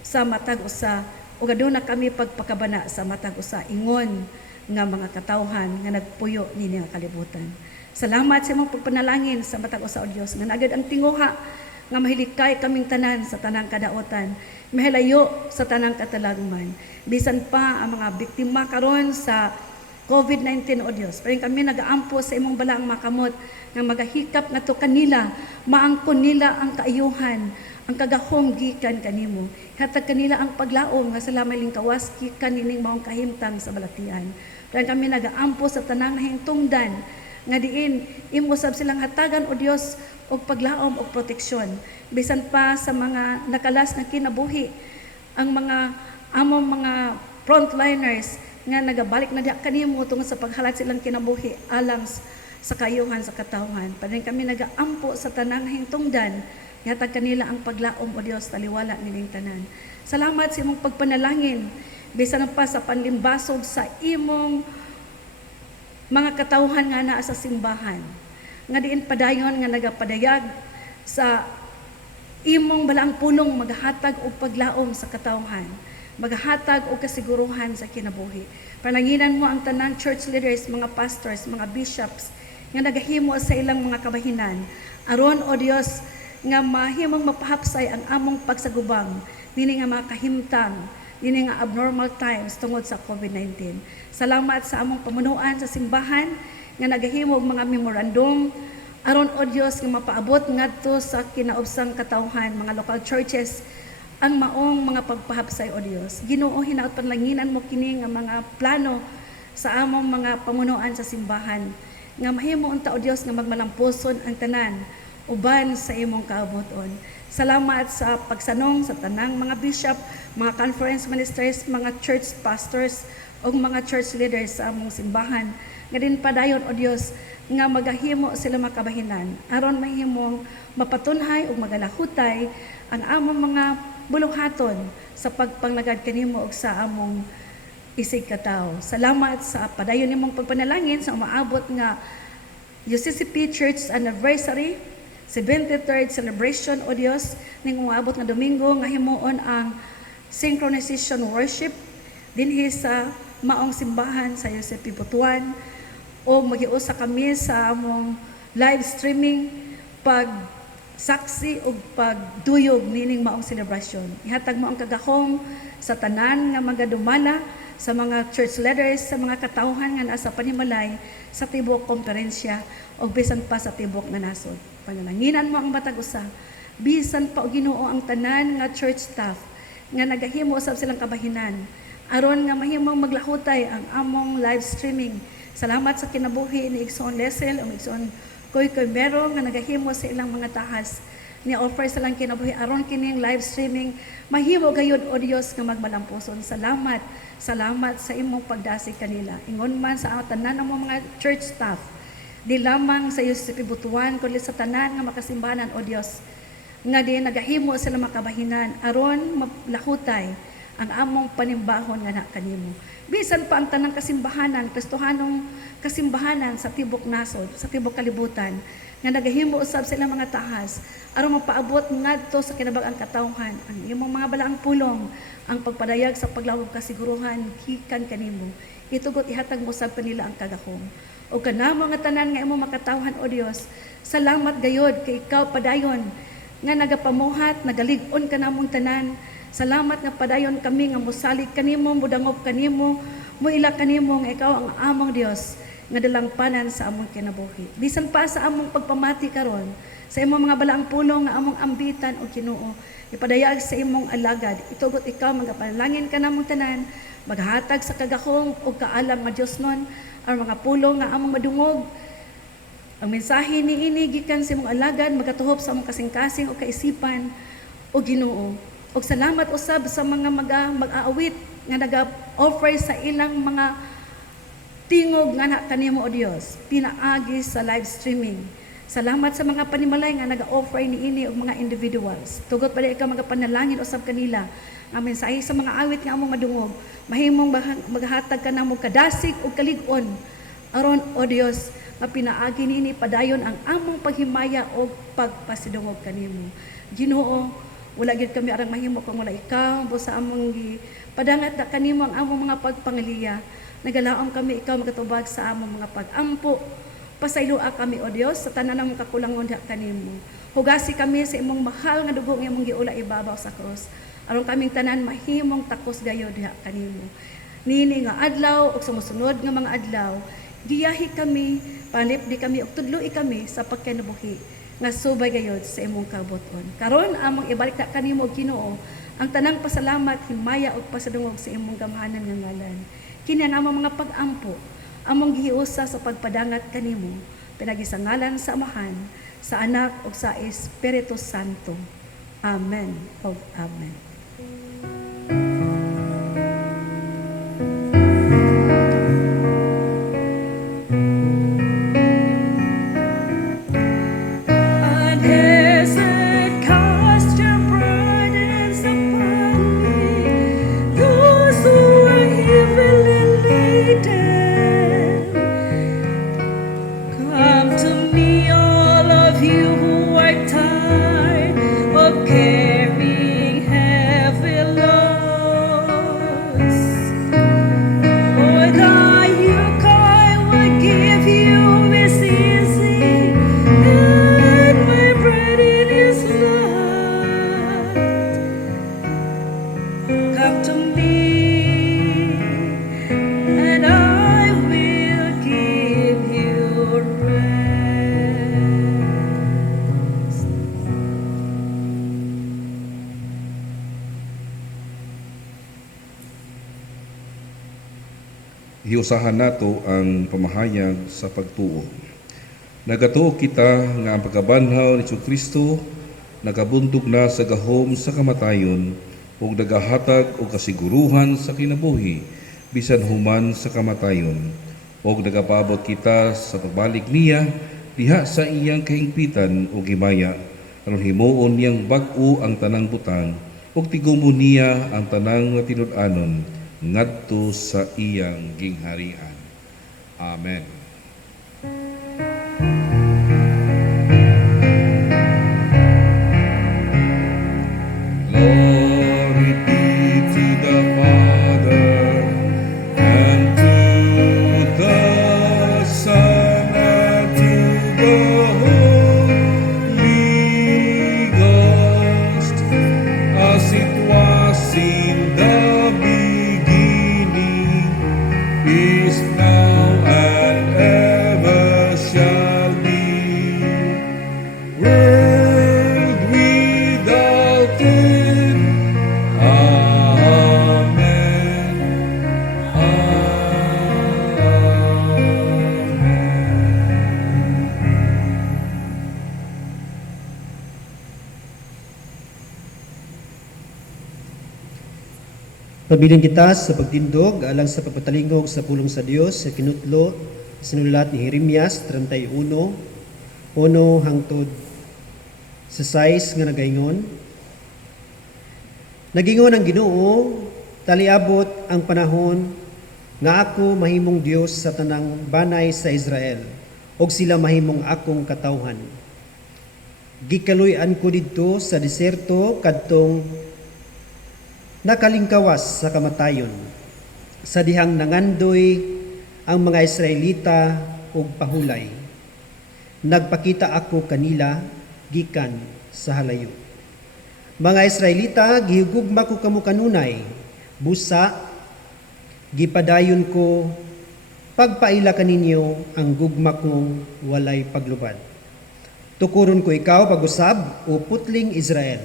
sa matag usa o aduna kami pagpakabana sa matag usa ingon nga mga katawhan nga nagpuyo nini nga kalibutan. Salamat sa imong pagpanalangin sa matag usa, O Dios, nga nagad ang tinguha nga mahilikay kaming tanan sa tanang kadaotan, mahilayo sa tanang katalagman. Bisan pa ang mga biktima karon sa COVID-19, O Dios, pero kami nagaampo sa imong balaang makamot nga magahikap ngadto kanila, maangkon nila ang kaayuhan, ang kagahom gikan kanimo. Hatag kanila ang paglaom nga sila may lingkawas gikan nining maong kahimtang sa balatian. Pero kami nagaampo sa tanang nahingtungdan nga diin imo sab silang hatagan, O Dios, og paglaom og proteksyon bisan pa sa mga nakalas na kinabuhi, ang mga among mga frontliners nga nagabalik na diha kanimo tungod sa paghalat silang kinabuhi alang sa kayuhan sa katawhan. Padayong kami nagaampo sa tanang hingtungdan, yatag kanila ang paglaom, O Dios, taliwala nining tanan. Salamat sa imong pagpanalangin bisan pa sa panlimbasog sa imong mga katawhan nga naa sa simbahan, nga diin padayon nga nagapadayag sa imong balaang punong maghatag og paglaom sa katawhan, maghatag og kasiguruhan sa kinabuhi. Pananginan mo ang tanang church leaders, mga pastors, mga bishops nga nagahimo sa ilang mga kabahinan aron, O Dios, nga mahimong mapahapsay ang among pagsagubang nini nga mga kahimtang, nini nga abnormal times tungod sa COVID-19. Salamat sa among pamunuan sa simbahan nga nagahimo og mga memorandum aron, O Dios, nga mapaabot ngadto sa kinaubsang katawhan, mga local churches, ang maong mga pagpahapsay, O Dios. Ginoo, hinaot panlanginan mo kini nga mga plano sa among mga pamunuan sa simbahan, nga mahimo unta o Dios nga magmalampuson ang tanan uban sa imong kaabuton. Salamat sa pagsanong sa tanang mga bishop, mga conference ministers, mga church pastors o mga church leaders sa among simbahan. Nga din padayon o Dios nga magahimo sila makabahinan aron mahimong mapatunhay ug magalahutay ang among mga buluhaton sa pagpanglagad kanimo ug sa among isig katawo. Salamat sa padayon nimong pagpanalangin sa umaabot nga UCCP Church Anniversary 73rd celebration o Dios ning umaabot nga Domingo nga himuon ang synchronization worship dinhi sa maong simbahan sa UCCP Butuan o magiusa kami sa among live streaming pag saksi o pagduyog nining maong selebrasyon. Ihatag mo ang kagahom sa tanan nga magadumala sa mga church leaders, sa mga katawhan nga nasa panimalay sa tibok konferensya o bisan pa sa tibok nga nasod. Panalanginan mo ang matag usa, bisan pa og Ginoo ang tanan nga church staff nga nagahimo usab silang kabahinan aron nga mahimong maglahutay ang among live streaming. Salamat sa kinabuhi ni Igsoon Lesel o Igsoon Koy Mero nga nagahimo sa ilang mga tahas ni offer sa lang kinabuhi aron kining live streaming mahimo gayud o Dios nga magmalampuson. Salamat sa imong pagdasig kanila. Ingon man sa tanan ng mga church staff, di lamang sa UCCP Butuan kundi sa tanan nga makasimbahanan o Dios nga di nagahimo sila makabahinan aron malahutay ang among panimbahon nga na kanimo. Bisan pa ang tanang kasimbahanan, Kristohanong kasimbahanan sa tibok nasod, sa tibok kalibutan, nga nagahimo usab sa ilang mga tahas aron mapaabot ngadto sa kinabag-ang katawhan ang imong mga balaang pulong, ang pagpadayag sa paglawog kasiguruhan gikan kanimo. Itugot ihatag mo usab kanila ang kagahom. O kanamo nga tanan nga imong makatawhan o Dios, salamat gayod kay ikaw padayon nga nagapamuhat, nagalig-on kanamong tanan. Salamat nga padayon kami nga mosalig kanimo, mudangop kanimo, muila kanimo nga ikaw ang among Dios nga dalangpanan sa among kinabuhi. Bisan pa sa among pagpamati karon, sa imong mga balaang pulong nga among ambitan o Ginoo, ipadayag sa imong alagad. Itugot ikaw magapanalangin kanamong tanan, maghatag sa kagahom o kaalam nga Dios nun, ang mga pulong nga among madungog. Ang mensahe niini gikan sa imong alagad magatuhop sa among kasing-kasing o kaisipan o Ginoo. Og salamat usab sa mga mag-aawit nga naga-offer sa ilang mga tingog nga na kanimo o Dios pinaagi sa live streaming. Salamat sa mga panimalay nga naga-offer niini og mga individuals. Tugot pa ikaw magapanalangin usab kanila ang mensahe sa mga awit nga among madungog mahimong maghatag ka namo kadasig og kalig-on aron o Dios nga pinaagi niini padayon ang among paghimaya og pagpasidungog kanimo. Ginoo, wala gid kami arang mahimo kung wala ikaw busa among padangat na kanimo ang among mga pagpangaliya. Nagalaom kami ikaw magatubag sa among mga pag-ampo. Pasayloa kami o Dios sa tanan ng kakulangon diha kanimo. Hugasi kami sa imong mahal nga dugo nga imong giula ibabaw sa krus. Aron kaming tanan mahimong takos gayud diha kanimo. Nini nga adlaw ug sumusunod nga mga adlaw, giyahi kami, palipdi kami ug tudloi kami sa pagkinabuhi nga subay gayud sa imong kabuton. Karon among ibalik na kanimo og Ginoo ang tanang pasalamat, himaya ug pasadungog sa imong gamhanan nga ngalan. Kini ang among mga pag-ampo, among gihiusa sa pagpadangat kanimo, pinagisangalan sa Amahan, sa Anak ug sa Espiritu Santo. Amen ug amen. Carrying heavy load. hiusahan nato ang pamahayag sa pagtuo. Nagatuo kita nga ang pagkabanhaw ni Kristo nagabundog na sa gahom sa kamatayon ug nagahatag og kasiguruhan sa kinabuhi bisan human sa kamatayon ug nagapabot kita sa pagbalik niya diha sa iyang kahingpitan ug himaya aron himuon niyang bag-o ang tanang butang ug tigumon niya ang tanang nga tinud-anon ngadto sa iyang gingharian. Amen. Glory be to the Father and to the Son and to the Holy Ghost, as it was in the beginning, is now and ever shall be. World without end. Amen. Pabiling kita sa pagtindog alang sa pagpatalingog sa pulong sa Dios sa kinutlo sinulat ni Jeremias 31 uno hangtod sa 6 nga nagaingon. Nagingon ang Ginoo, taliabot ang panahon nga ako mahimong Dios sa tanang banay sa Israel ug sila mahimong akong katawhan. Gikaluy-an ko didto sa deserto kadtong nakalingkawas sa kamatayon, sa dihang nangandoy ang mga Israelita og pahulay. Nagpakita ako kanila gikan sa halayo. Mga Israelita, gihugugma ko kamo kanunay, busa, gipadayon ko, pagpaila kaninyo ang gugma kong walay paglubad. Tukuron ko ikaw pag-usab o putling Israel.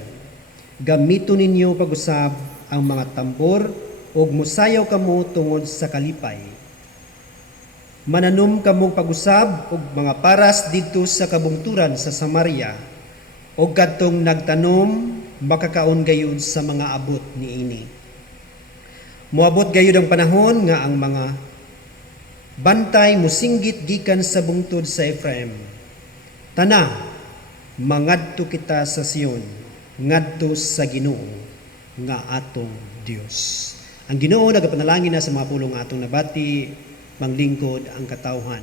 Gamito ninyo pag-usab ang mga tambor ug musayaw kamo tungod sa kalipay. Mananom kamong pag-usab og mga paras didto sa kabungturan sa Samaria ug kadtong nagtanom makakaon gayud sa mga abot niini. Moabot gayud ang panahon nga ang mga bantay musinggit gikan sa bungtod sa Ephraim. Tana, mangadto kita sa Sion, ngadto sa Ginoo nga atong Dios. Ang Ginoo nagapanalangin na sa mga pulong atong nabati, manglingkod ang katawhan.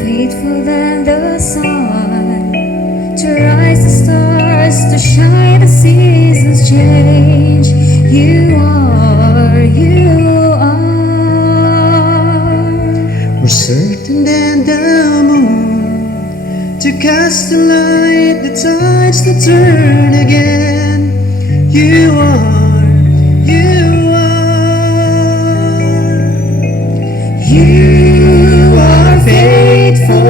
Faithful than the sun, to rise the stars, to shine the seasons change. You are, you are. More certain than the moon, to cast the light, the tides to turn again. You are, you are. You are faithful,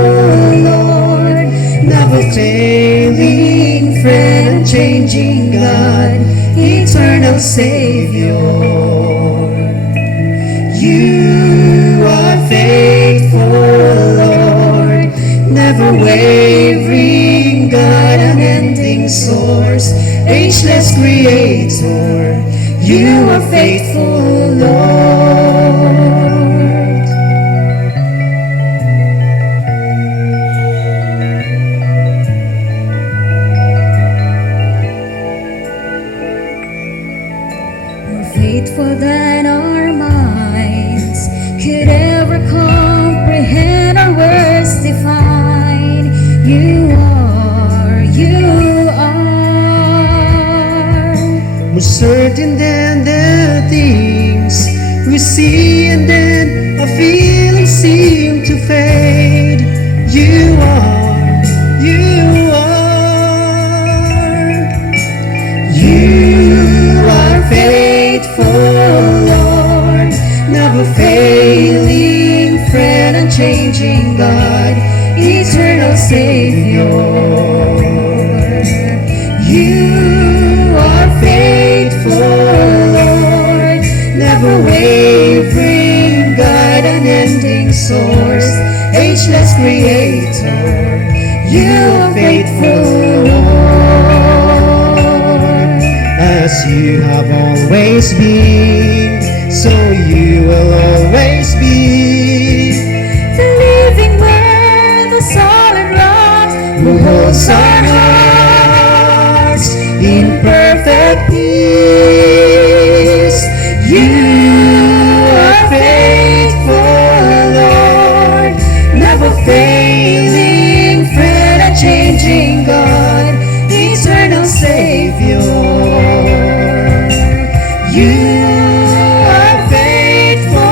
Lord, never failing friend, changing God, eternal Savior. You are faithful, Lord, never wavering God, unending source, ageless creator. You are faithful, Lord. More faithful than our minds could ever comprehend, our words define. You are, you are. More certain than the things we see and then our feelings seem to fade. You are, you are, you are faithful, Lord, never failing friend, unchanging God, eternal Savior. You are faithful, Lord, never wavering God, unending source, ageless creator. You are faithful, Lord, as you have always been, so you will always be. The living word, the solid rock, Who holds our hearts in perfect peace. You are faithful, Lord, never failing friend, unchanging God, eternal Savior. You are faithful,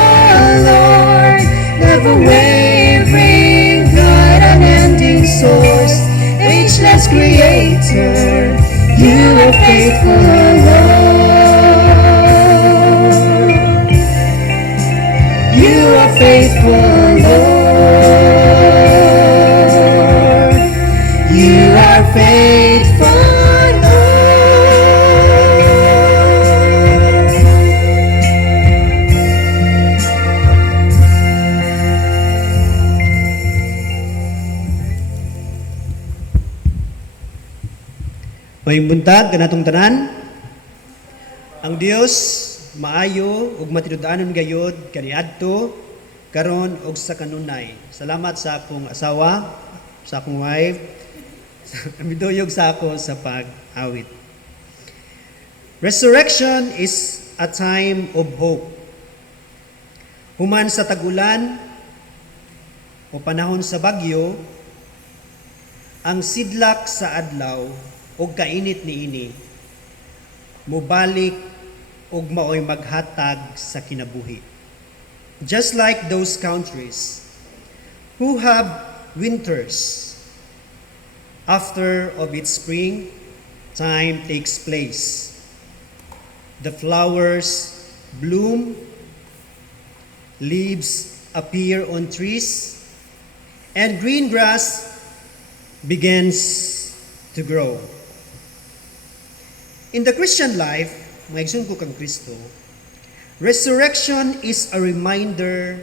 Lord, never wavering God, unending source, ageless creator. You are faithful, Lord. You are faithful, Lord. You are faithful, Lord. May buntag kanatong tanan. Ang Dios maayo ug matinud-anon gayud kaniadto karon og sa kanunay. Salamat sa akong asawa, sa akong wife, sa miduyog sa ako sa pag-awit. Resurrection is a time of hope. Human sa tagulan o panahon sa bagyo, ang sidlak sa adlaw o kainit niini mubalik og maoy maghatag sa kinabuhi. Just like those countries who have winters, after of its spring, time takes place. The flowers bloom, leaves appear on trees, and green grass begins to grow. In the Christian life, maigsoon ko kang Kristo, resurrection is a reminder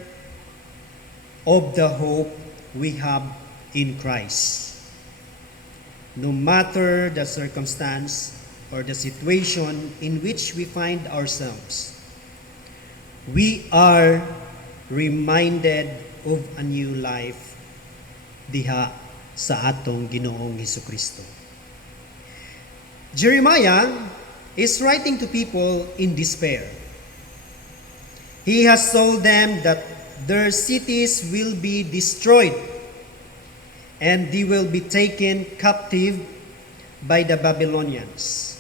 of the hope we have in Christ. No matter the circumstance or the situation in which we find ourselves, we are reminded of a new life diha sa atong Ginoong Hesukristo. Jeremiah is writing to people in despair. He has told them that their cities will be destroyed and they will be taken captive by the Babylonians.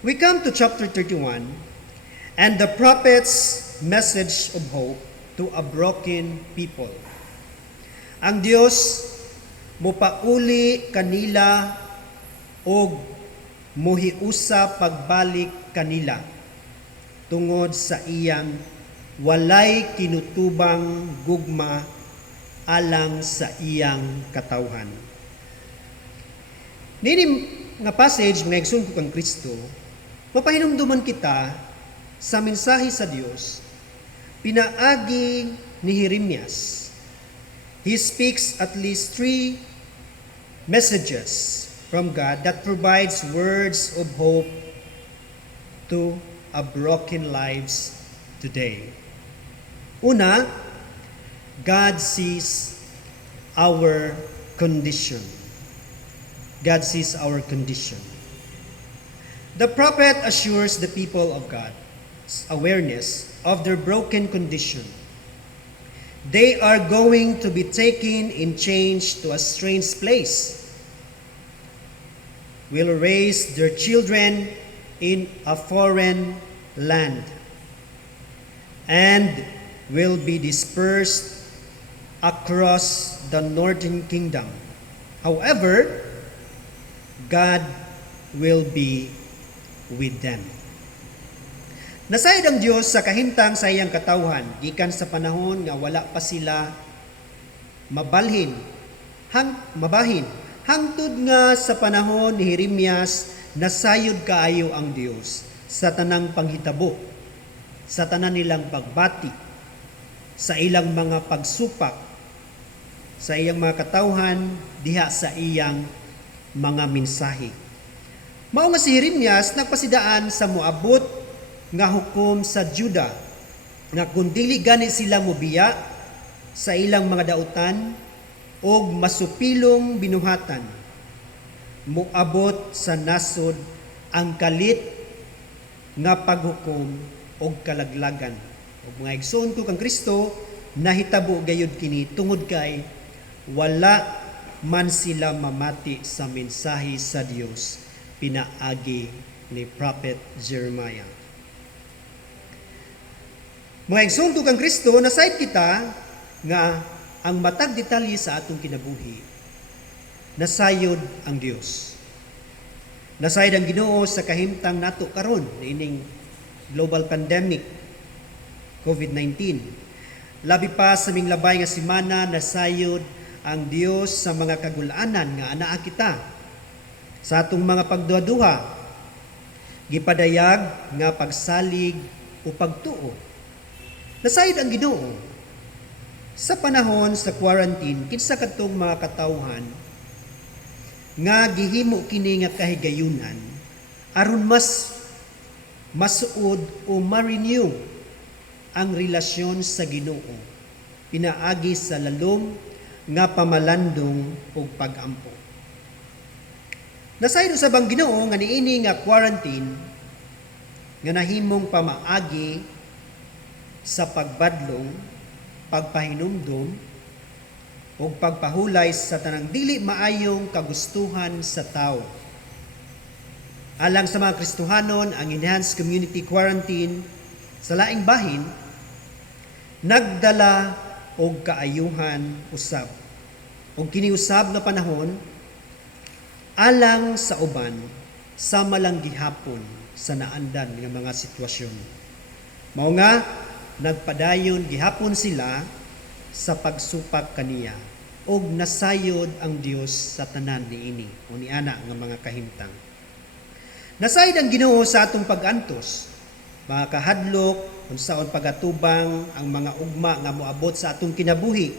We come to chapter 31 and the prophet's message of hope to a broken people. Ang Dios mopauli kanila og mohiusa pagbalik kanila tungod sa iyang walay kinutubang gugma alang sa iyang katawhan. Nini nga passage mga igsoon ko kang Kristo, mapahinumduman kita sa mensahe sa Dios pinaagi ni Jeremias. He speaks at least 3 messages from God that provides words of hope to a broken lives today. Una, God sees our condition. God sees our condition. The prophet assures the people of God's awareness of their broken condition. They are going to be taken in change to a strange place, will raise their children in a foreign land and will be dispersed across the northern kingdom. However, God will be with them. Nasayod ang Dios sa kahimtang sa iyang katawhan gikan sa panahon nga wala pa sila mabahin hangtod nga sa panahon ni Jeremias nasayod kaayo ang Dios sa tanang panghitabo, sa tanan nilang pagbati, sa ilang mga pagsupak, sa iyang mga katawhan diha sa iyang mga mensahe. Mao nga si Jeremias nagpasidaan sa moabot nga hukom sa Juda nga kung dili gani sila mobiya sa ilang mga dautan og masupilong binuhatan, moabot sa nasod ang kalit nga paghukom og kalaglagan. Og mga igsoon ko kang Kristo, nahitabo gayud kini tungod kay wala man sila mamati sa mensahe sa Dios pinaagi ni Prophet Jeremiah. Mga igsoon ko kang Kristo, nasayod kita nga ang matag detalye sa atong kinabuhi, nasayod ang Dios. Nasayod ang Ginoo sa kahimtang nato karon niining global pandemic COVID-19. Labi pa sa ming labay nga semana, nasayod ang Dios sa mga kagulanan nga anaa kita. Sa atong mga pagduha-duha, gipadayag nga pagsalig o pagtuo. Nasayod ang Ginoo sa panahon sa quarantine kinsa kadtong mga katawhan nga gihimo kini nga kahigayunan aron mas masuod o ma-renew ang relasyon sa Ginoo pinaagi sa lalom nga pamalandong o pag-ampo. Nasayod sa bang Ginoo nga niini nga quarantine nga nahimong pamaagi sa pagbadlong, pagpahinumdom, o pagpahulay sa tanang dili maayong kagustuhan sa tao. Alang sa mga Kristohanon, ang enhanced community quarantine sa laing bahin, nagdala og kaayuhan usab. Og kiniusab nga panahon, alang sa uban, sama lang gihapon sa naandan nga mga sitwasyon. Mao nga, nagpadayon gihapon sila sa pagsupak kaniya og nasayod ang Dios sa tanan niini o niana nga mga kahimtang. Nasayod ang Ginoo sa atong pag-antos, mga kahadlok, unsaon pagatubang ang mga ugma nga moabot sa atong kinabuhi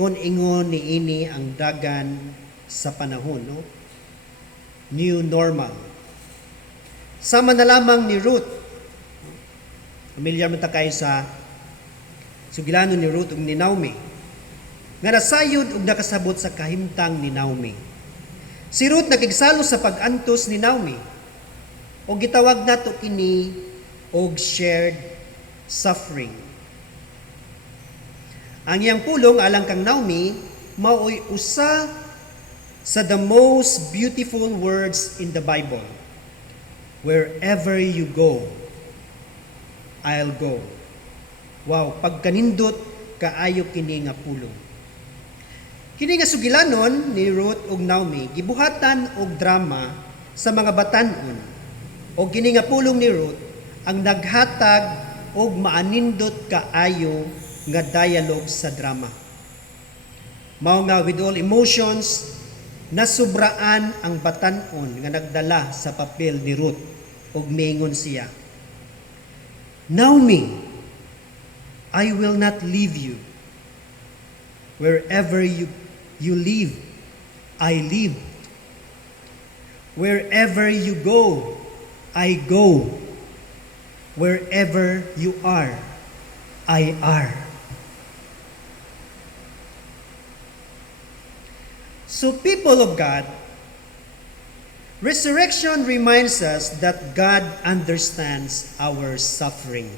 kung ingon niini ang dagan sa panahon, no? New normal. Sama na lamang ni Ruth. Pamilyar man ta kay sa sugilanon ni Ruth ug ni Naomi. Nga nasayod ug nakasabot sa kahimtang ni Naomi. Si Ruth nakigsalo sa pag-antos ni Naomi. O gitawag nato kini og shared suffering. Ang iyang pulong alang kang Naomi mao'y usa sa the most beautiful words in the Bible. Wherever you go, I'll go. Wow, pagkanindot kaayo kini nga pulong. Kini nga sugilanon ni Ruth ug Naomi gibuhatan og drama sa mga batan-on. O kini nga pulong ni Ruth ang naghatag og maanindot kaayo nga dialogue sa drama. Mao nga with all emotions nasubraan ang batan-on nga nagdala sa papel ni Ruth ug miingon siya, Naomi, I will not leave you. Wherever you live, I live. Wherever you go, I go. Wherever you are, I are. So people of God, resurrection reminds us that God understands our suffering.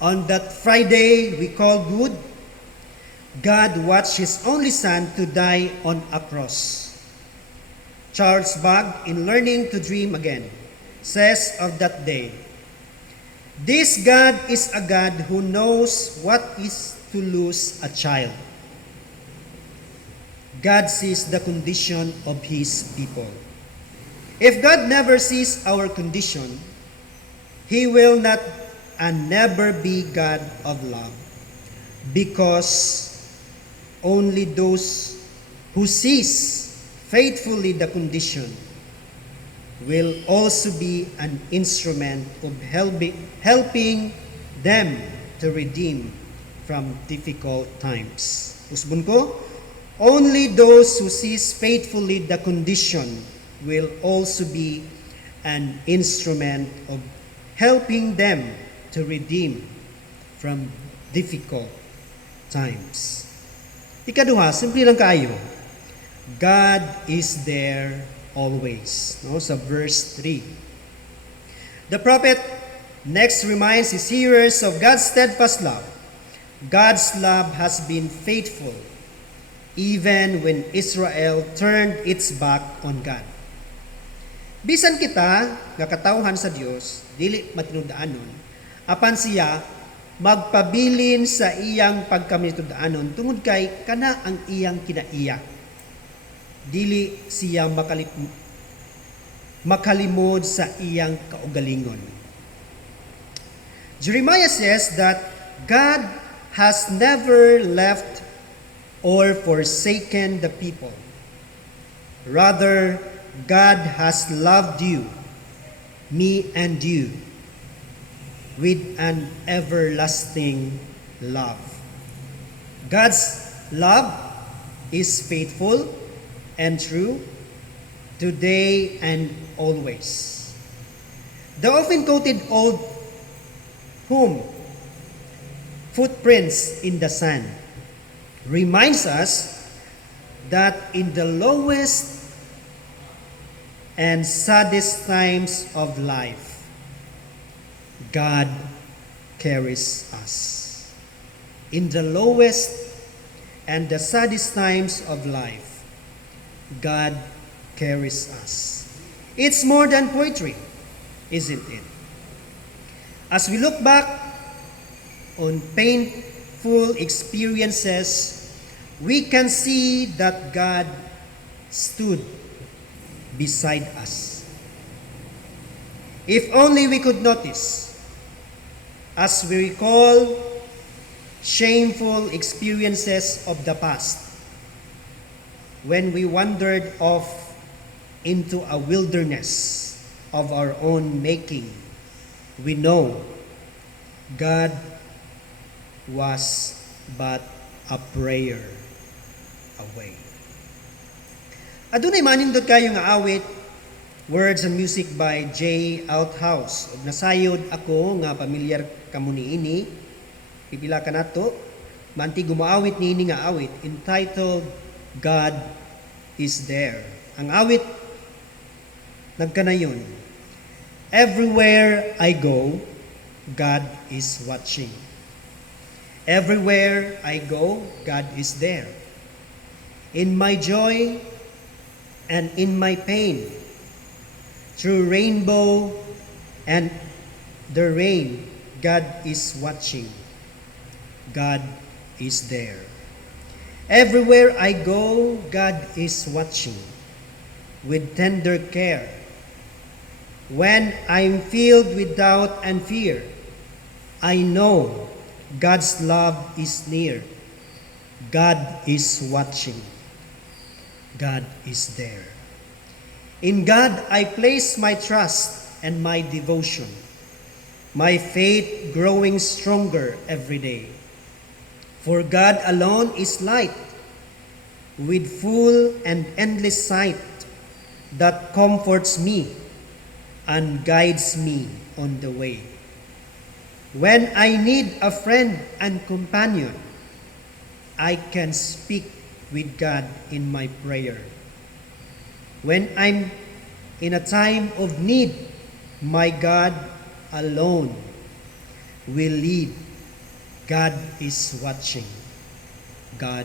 On that Friday we call Good, God watched His only Son to die on a cross. Charles Bugg, in Learning to Dream Again, says of that day, "This God is a God who knows what is to lose a child." God sees the condition of His people. If God never sees our condition, He will not and never be God of love, because only those who sees faithfully the condition will also be an instrument of helping them to redeem from difficult times. Usbon ko, only those who sees faithfully the condition will also be an instrument of helping them to redeem from difficult times. Ikaduha, simple lang kayo. God is there always. No? Sa verse 3. The prophet next reminds his hearers of God's steadfast love. God's love has been faithful even when Israel turned its back on God. Bisan kita nga katawhan sa Dios dili matinudaanon, apan siya magpabilin sa iyang pagkamitudaanon tungod kay kana ang iyang kinaiya. Dili siya makalimod sa iyang kaugalingon. Jeremiah says that God has never left or forsaken the people. Rather, God has loved you, me and you, with an everlasting love. God's love is faithful and true today and always. The often quoted old hymn, "Footprints in the Sand," reminds us that in the lowest and saddest times of life, God carries us. In the lowest and the saddest times of life, God carries us. It's more than poetry, isn't it? As we look back on painful experiences, we can see that God stood beside us. If only we could notice, as we recall shameful experiences of the past, when we wandered off into a wilderness of our own making, we know God was but a prayer away. Adunay manindot kayo nga awit, words and music by J. Althouse. Ug nasayod ako nga pamilyar kamo niini, pipila ka nato, manti gumaawit niini nga awit entitled God is There. Ang awit nagkanayon, everywhere I go, God is watching. Everywhere I go, God is there. In my joy and in my pain, through rainbow and the rain, God is watching. God is there. Everywhere I go, God is watching with tender care. When I'm filled with doubt and fear, I know God's love is near. God is watching. God is there. In God I place my trust and my devotion, my faith growing stronger every day. For God alone is light, with full and endless sight that comforts me and guides me on the way. When I need a friend and companion, I can speak with God in my prayer. When I'm in a time of need, my God alone will lead. God is watching. God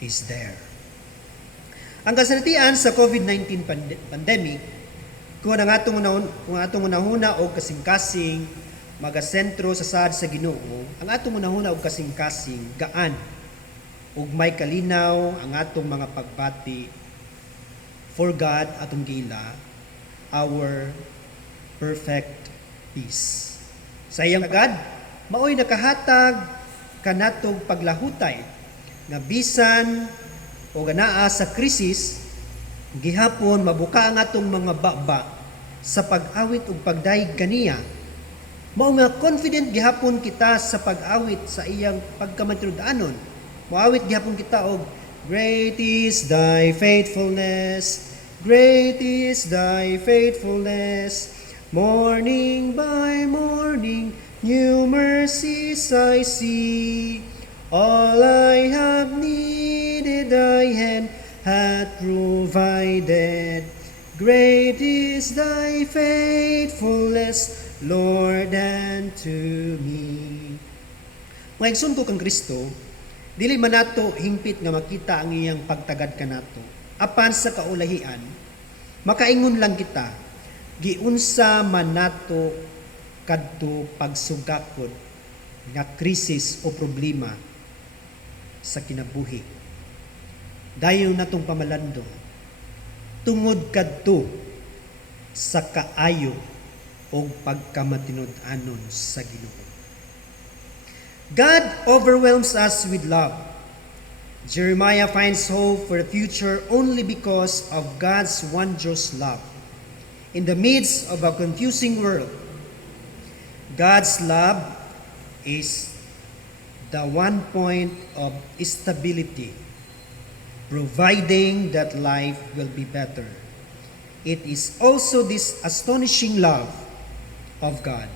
is there. Ang kasalitian sa COVID-19 pandemic Kung atong unahuna og kasing-kasing magasentro sa saad sa Ginoo, ang atong unahuna og kasing-kasing gaan ug may kalinaw ang atong mga pagbati for God atong gila, our perfect peace. Sa iyang agad, maoy nakahatag kanatong paglahutay nga bisan o ganaa sa krisis, gihapon mabuka ang atong mga baba sa pag-awit ug pagdaig kaniya. Mao nga confident gihapon kita sa pag-awit sa iyang pagkamatunud-anon. Moawit gihapon kita og great is thy faithfulness, great is thy faithfulness. Morning by morning, new mercies I see. All I have needed thy hand hath provided. Great is thy faithfulness, Lord, unto me. Mga igsoon ko kang Kristo, dili man nato hingpit nga makita ang iyang pagtagad kanato. Apan sa kaulahian, makaingon lang kita, giunsa man nato kadto pagsugakod nga krisis o problema sa kinabuhi. Dayon natong pamalandong tungod kadto sa kaayo o pagkamatinud-anon sa Ginoo. God overwhelms us with love. Jeremiah finds hope for the future only because of God's wondrous love. In the midst of a confusing world, God's love is the one point of stability, providing that life will be better. It is also this astonishing love of God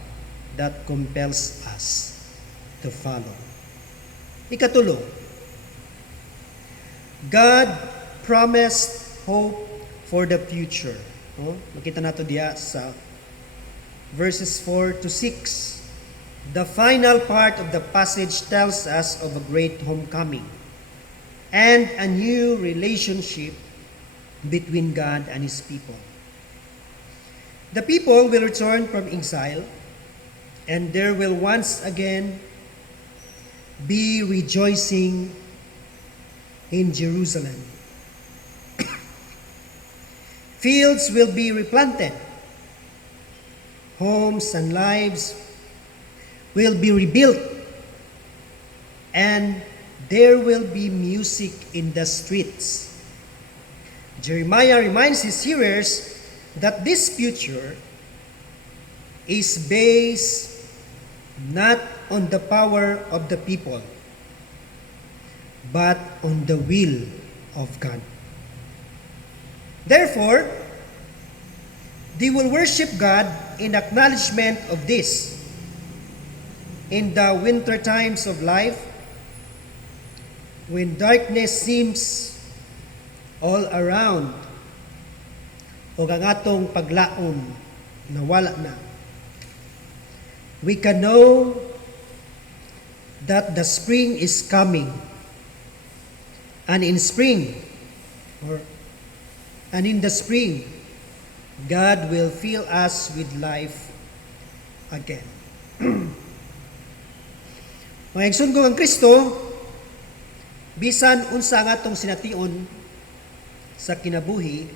that compels us to follow. Ikatulo, God promised hope for the future. Makita nato diya sa verses 4 to 6. The final part of the passage tells us of a great homecoming and a new relationship between God and His people. The people will return from exile, and there will once again be rejoicing in Jerusalem. Fields will be replanted. Homes and lives will be rebuilt. And there will be music in the streets. Jeremiah reminds his hearers that this future is based not on the power of the people, but on the will of God. Therefore, they will worship God in acknowledgement of this. In the winter times of life, when darkness seems all around, o ang atong paglaom nawala na, we can know that the spring is coming. And in the spring, God will fill us with life again. Mga igsoon ko ang Kristo, bisan unsa nga atong sination sa kinabuhi,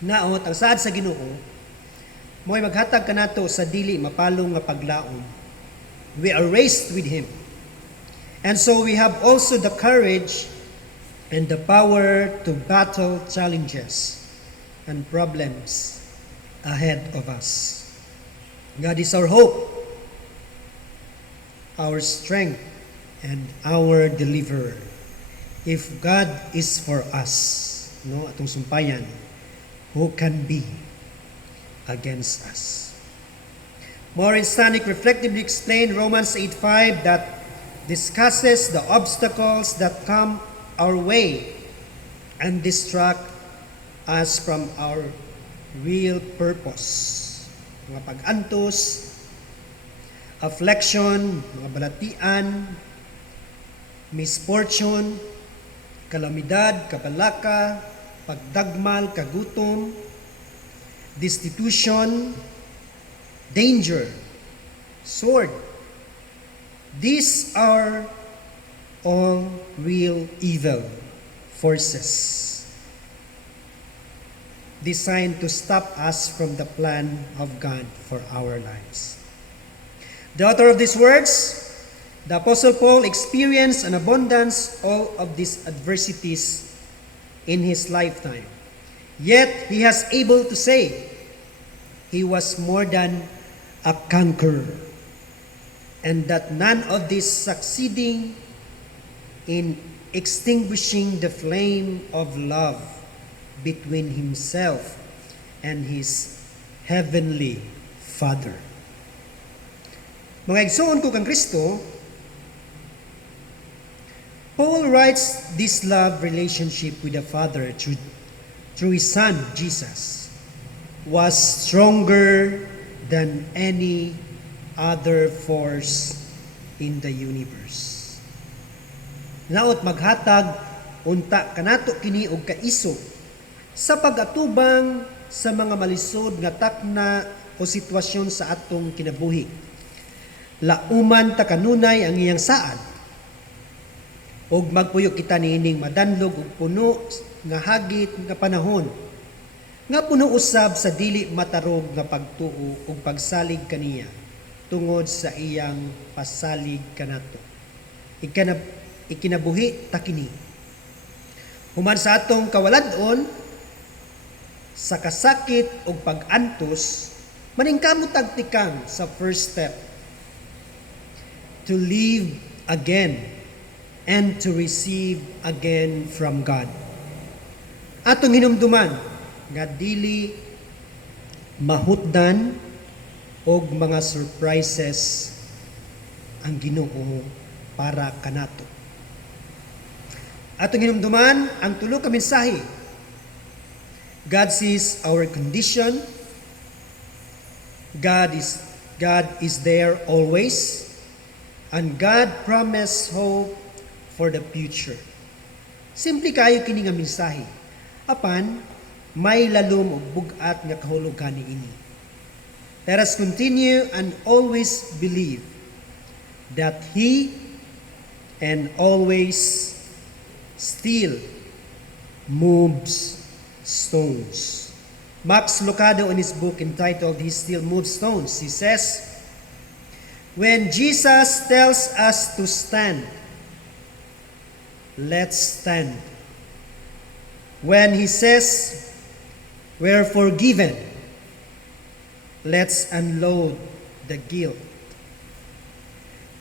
naot ang saad sa Ginoo, mo'y maghatag kanato sa dili mapalong nga paglaom. We are raised with Him. And so we have also the courage and the power to battle challenges and problems ahead of us. God is our hope, our strength, and our deliverer. If God is for us, atong sumpayan, who can be against us? Morris Stanek reflectively explained Romans 8:5 that discusses the obstacles that come our way and distract us from our real purpose. Mga pag-antos, affliction, mga balatian, misfortune, kalamidad, kabalaka, pagdagmal, kagutom, destitution, danger, sword. These are all real evil forces designed to stop us from the plan of God for our lives. The author of these words, the Apostle Paul, experienced an abundance all of these adversities in his lifetime. Yet he has able to say he was more than a conqueror, and that none of this succeeding in extinguishing the flame of love between himself and his heavenly Father. Mga igsoon ko kang Kristo, Paul writes this love relationship with the Father through his Son, Jesus, was stronger than any other force in the universe. Naot maghatag unta kanato kini og kaiso sa pag-atubang sa mga malisod nga takna o sitwasyon sa atong kinabuhi. Lauman ta kanunay ang iyang saad og magpuyo kita niining madanlog og puno nga hagit nga panahon nga puno usab sa dili matarog nga pagtuo ug pagsalig kaniya tungod sa iyang pasalig kanato. Ikinabuhi ta kini. Human sa atong kawaladon sa kasakit o pag-antos, maningkamot tagtikang sa first step to live again and to receive again from God. Atong hinumduman nga dili mahutdan og mga surprises ang Ginoo para kanato. Atong hinumduman ang tulo ka mensahe. God sees our condition. God is there always. And God promised hope for the future. Simple kayo kini nga mensahe. Apan, may lalom o bugat nga kahulugan niini. Let us continue and always believe that He and always still moves stones. Max Lucado in his book entitled He Still Moves Stones, he says, when Jesus tells us to stand, let's stand. When He says we're forgiven, let's unload the guilt.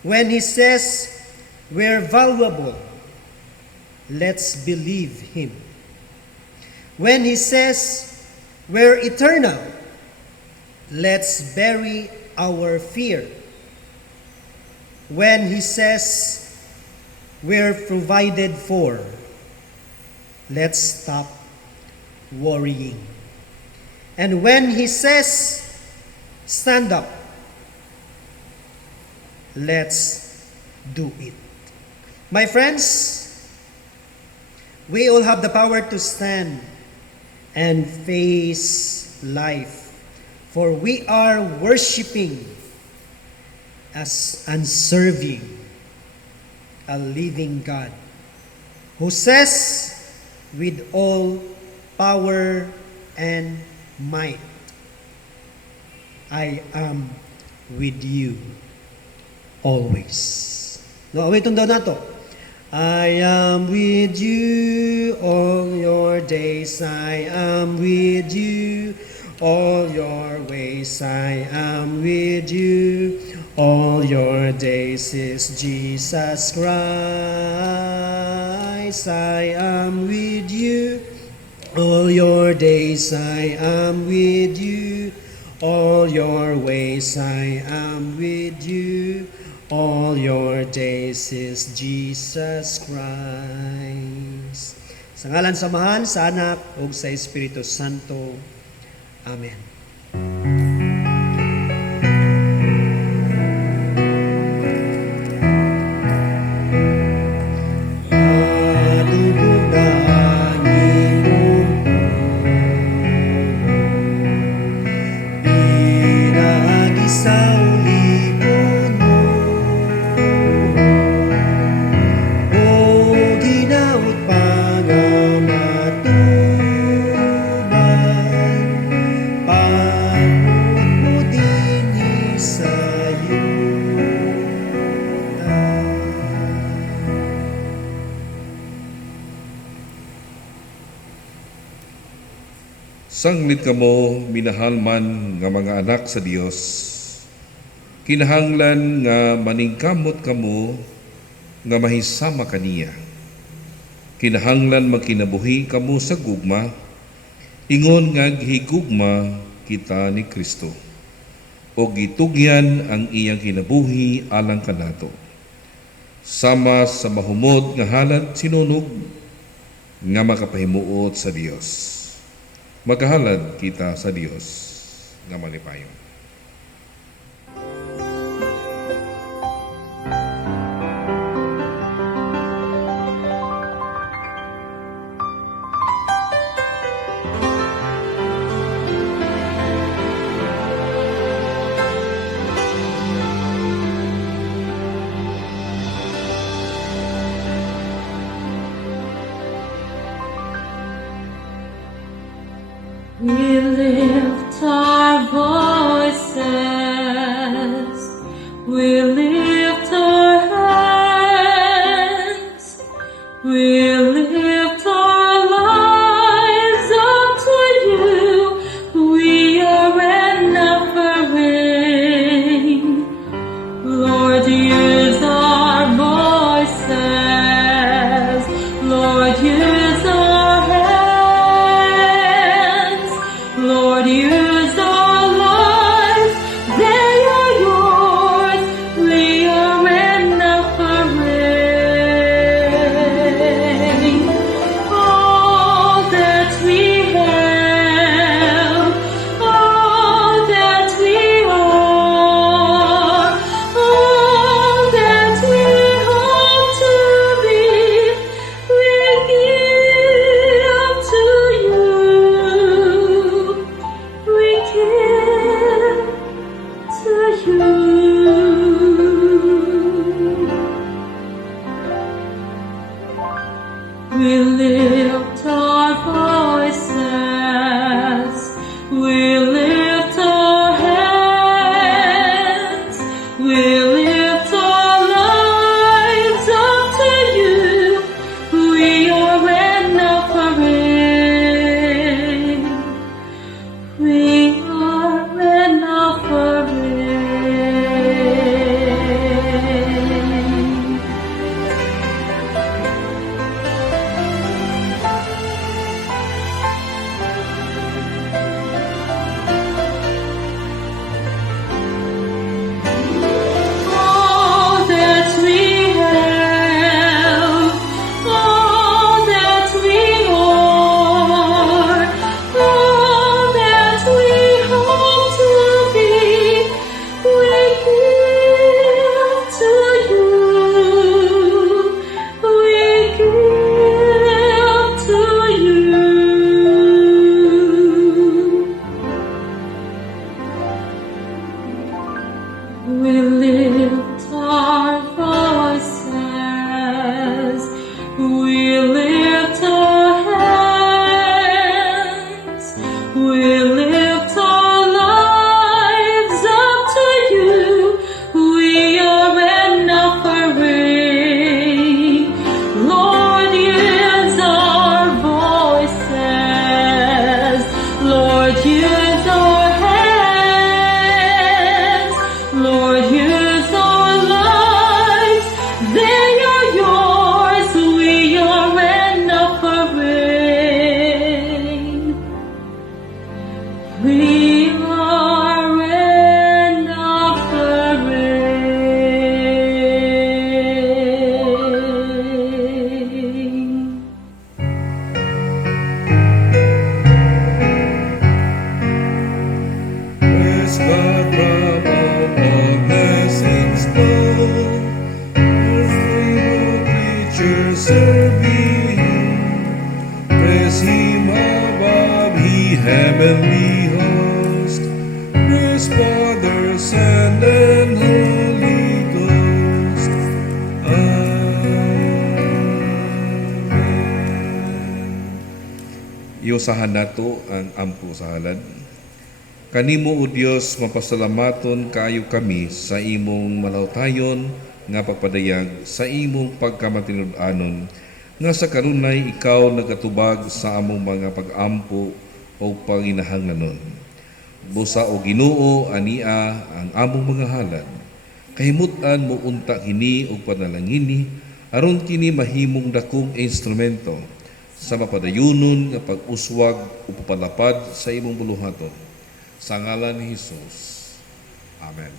When He says we're valuable, let's believe Him. When He says we're eternal, let's bury our fear. When He says we're provided for, let's stop worrying. And when He says stand up, let's do it. My friends, we all have the power to stand and face life, for we are worshiping and serving a living God who says with all power and might, I am with you always. No, awiton daw nato. I am with you all your days. I am with you all your ways. I am with you all your days. Is Jesus Christ. I am with you all your days. I am with you all your ways. I am with you all your days, is Jesus Christ. Sa ngalan sa Mahal, sa Anak, ug sa Espiritu Santo. Amen. Sanglit kamo minahal man nga mga anak sa Dios. Kinahanglan nga maningkamot kamo nga mahisama kaniya. Kinahanglan magkinabuhi kamo sa gugma, ingon nga gihigugma kita ni Kristo. O gitugyan ang iyang kinabuhi alang kanato. Sama sa mahumod nga halad sinunog nga makapahimuot sa Dios. Magkahalad kita sa Dios nga malipayon. We lift our voices, we lift our hands, we lift our lives up to you. We are an offering. Lord, use our voices. Lord, use our hands. Lord, use our lives. They are yours. We are an offering. All that we have, all that we are, all that we hope to be, we give to you. We give to you. We lift our voices, we lift our hands, we lift our lives up to you. We are an offering. We are an offering. All that we have, all that we are, all that we hope to be, we give to you. We give to you. We lift our voices, we lift our hands, we lift our lives up to you. We are an offering. Lord, use our voices. Lord, use our hands. Lord, use our lives. They are yours. We are an offering. We are an offering. Praise God from all blessings flow. Earthly creatures serving Him. Praise Him above, He heavenly host. Praise Father, Son, and Holy Ghost. Amen. Iusahan nato ang ampo sa halad. Kanimo o Dios mapasalamaton kaayo kami sa imong malawtayon nga pagpadayag sa imong pagkamatinud-anon nga sa kanunay ikaw nagatubag sa among mga pag-ampo o panginahanglanon. Busa o Ginoo ania ang among mga halad. Kahimutan mo unta kini og panalangini aron kini mahimong dakong instrumento sa mapadayunon nga pag-uswag o papalapad sa imong buluhaton. Sa ngalan ni Hesus. Amen.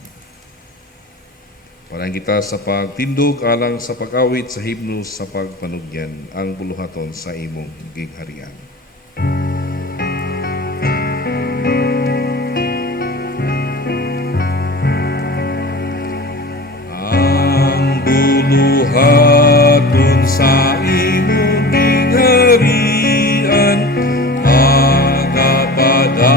Parang kita sa pagtindog alang sa pag-awit sa himnos sa pagpanugyan ang buluhaton sa imong gigharian. Ang buluhaton sa imong gigharian agapadayon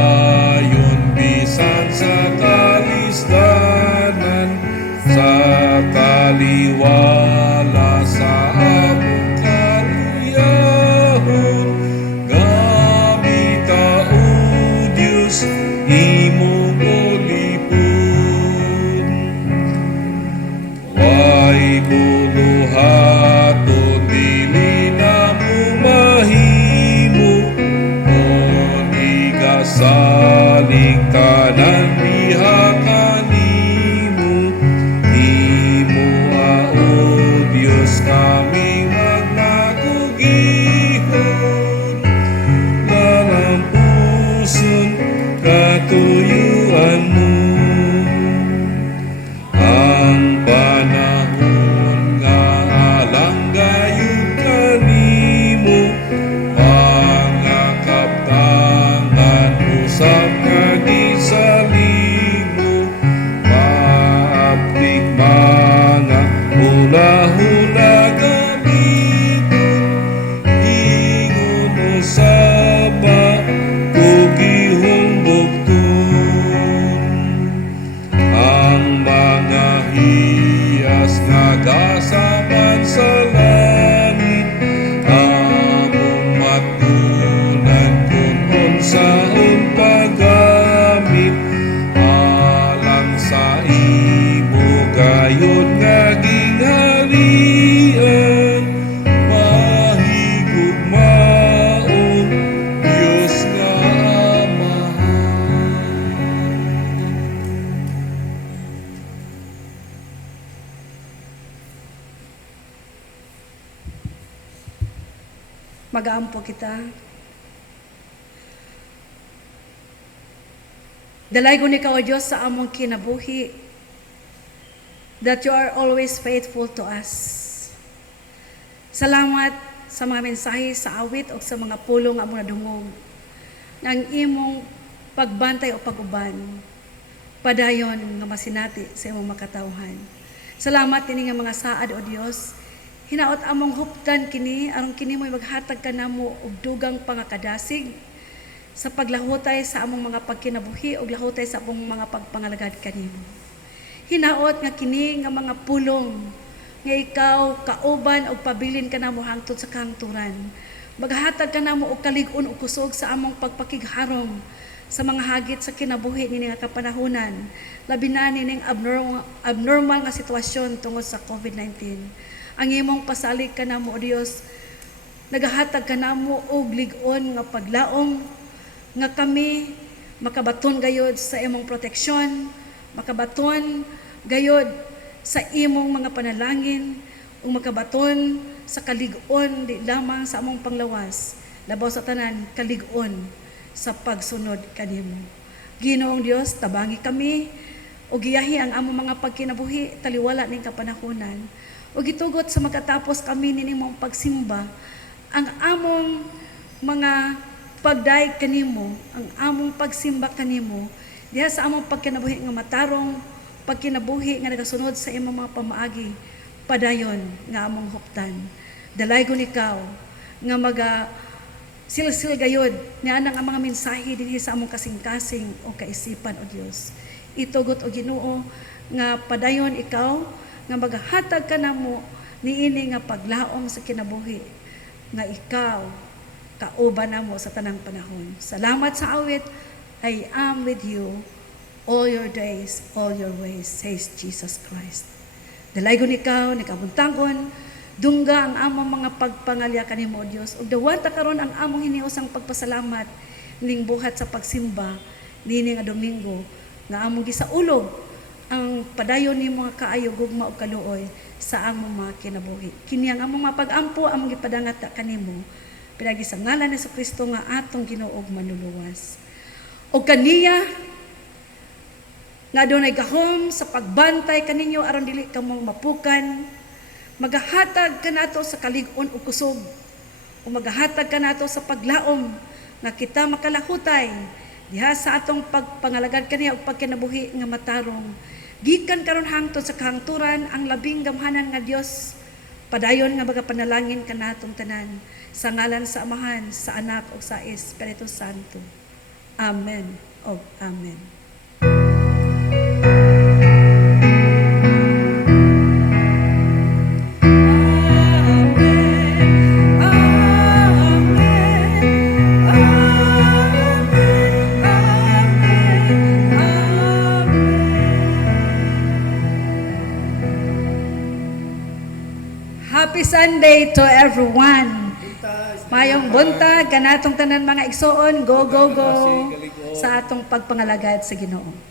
bisan sa kalistanan sa taliwala sa among kaluyahon gamita o Diyos imong ulipon. Way buluhaton dili na mo mahimo o saling tanan diha kanimo imo o Dios kami magnagugihon lalampuson katuyuan mo ang panahon nga alang gayud kanimo pangakaptangan usab kagisalimo maaptik mga hula-hula gamiton ingon usaba kugihong bugton ang mga hiyas nagasaman sa langit among matunan kung unsaon paggamit alang sa imo gayud nga gingharian mahigugmaon Dios nga Amahan. Mag-aampo kita. Dalaygon ikaw, O Diyos, sa among kinabuhi, that you are always faithful to us. Salamat sa mga mensahe sa awit o sa mga pulong among nadungog ng imong pagbantay o pag-uban, padayon nga masinati sa imong makatawhan. Salamat kini nga mga saad, O Diyos, hinaot among huptan kini aron kini mo'y maghatag kanamo og dugang pangakadasig sa paglahutay sa among mga pagkinabuhi ug lahutay sa among mga pagpangalagad kanimo. Hinaot nga kini nga mga pulong nga ikaw kauban og pabilin kanamo hangtod sa kahangturan. Maghatag kanamo og kalig-on ug kusog sa among pagpakigharong sa mga hagit sa kinabuhi nini nga kapanahunan, labi na nining abnormal nga sitwasyon tungod sa COVID-19. Ang imong pasalig kanamo, O Dios, nagahatag kanamo og lig-on nga paglaom nga kami makabaton gayod sa imong proteksyon, makabaton gayod sa imong mga panalangin, ug makabaton sa kalig-on di lamang sa among panglawas, labaw sa tanan kalig-on sa pagsunod kanimo. Ginoong Dios, tabangi kami ug giyahi ang among mga pagkinabuhi taliwala ning kapanahunan. Ug gitugot sa makatapos kami nining mong pagsimba, ang among mga pagdaig kanimo, ang among pagsimba kanimo, diha sa among pagkinabuhi nga matarong, pagkinabuhi nga nagasunod sa imong mga pamaagi, padayon nga among huptan. Dalaygon ikaw nga silsil gayod nga nang ang mga mensahe dinhi sa among kasing-kasing o kaisipan, O Dios. Itugot o Ginoo nga padayon ikaw nga maghatag kanamo niini nga paglaom sa kinabuhi nga ikaw kauban namo sa tanang panahon. Salamat sa awit, I am with you all your days, all your ways, says Jesus Christ. Dalaygon ikaw, ni kabuntangon, dungga ang among mga pagpangalya kanimo, Dios. Ug dawata karon ang among hiniusang pagpasalamat ning buhat sa pagsimba nini nga Domingo nga among gisaulog ang padayon ni mga kaayo gugma ug kaluoy sa among mga kinabuhi. Kini ang among mapag-ampo among gipadangat kanimo pinagi sa ngalan ni Kristo nga atong Ginoo ug manluluwas. O kaniya nga adunay gahom sa pagbantay kaninyo aron dili kamo mapukan, magahatag kanato sa kalig-on ug kusog, o magahatag kanato sa paglaom nga kita makalahutay diha sa atong pagpangalagad kaniya ug pagkinabuhi nga matarong. Gikan karon hangtod sa kahangturan ang labing gamhanan nga Dios. Padayon nga magapanalangin kanatong tanan sa ngalan sa Amahan, sa Anak ug sa Espiritu Santo. Amen. O amen. Happy Sunday to everyone. Mayong buntag kanatong tanan mga igsoon, go go go sa atong pagpangalagad sa Ginoo.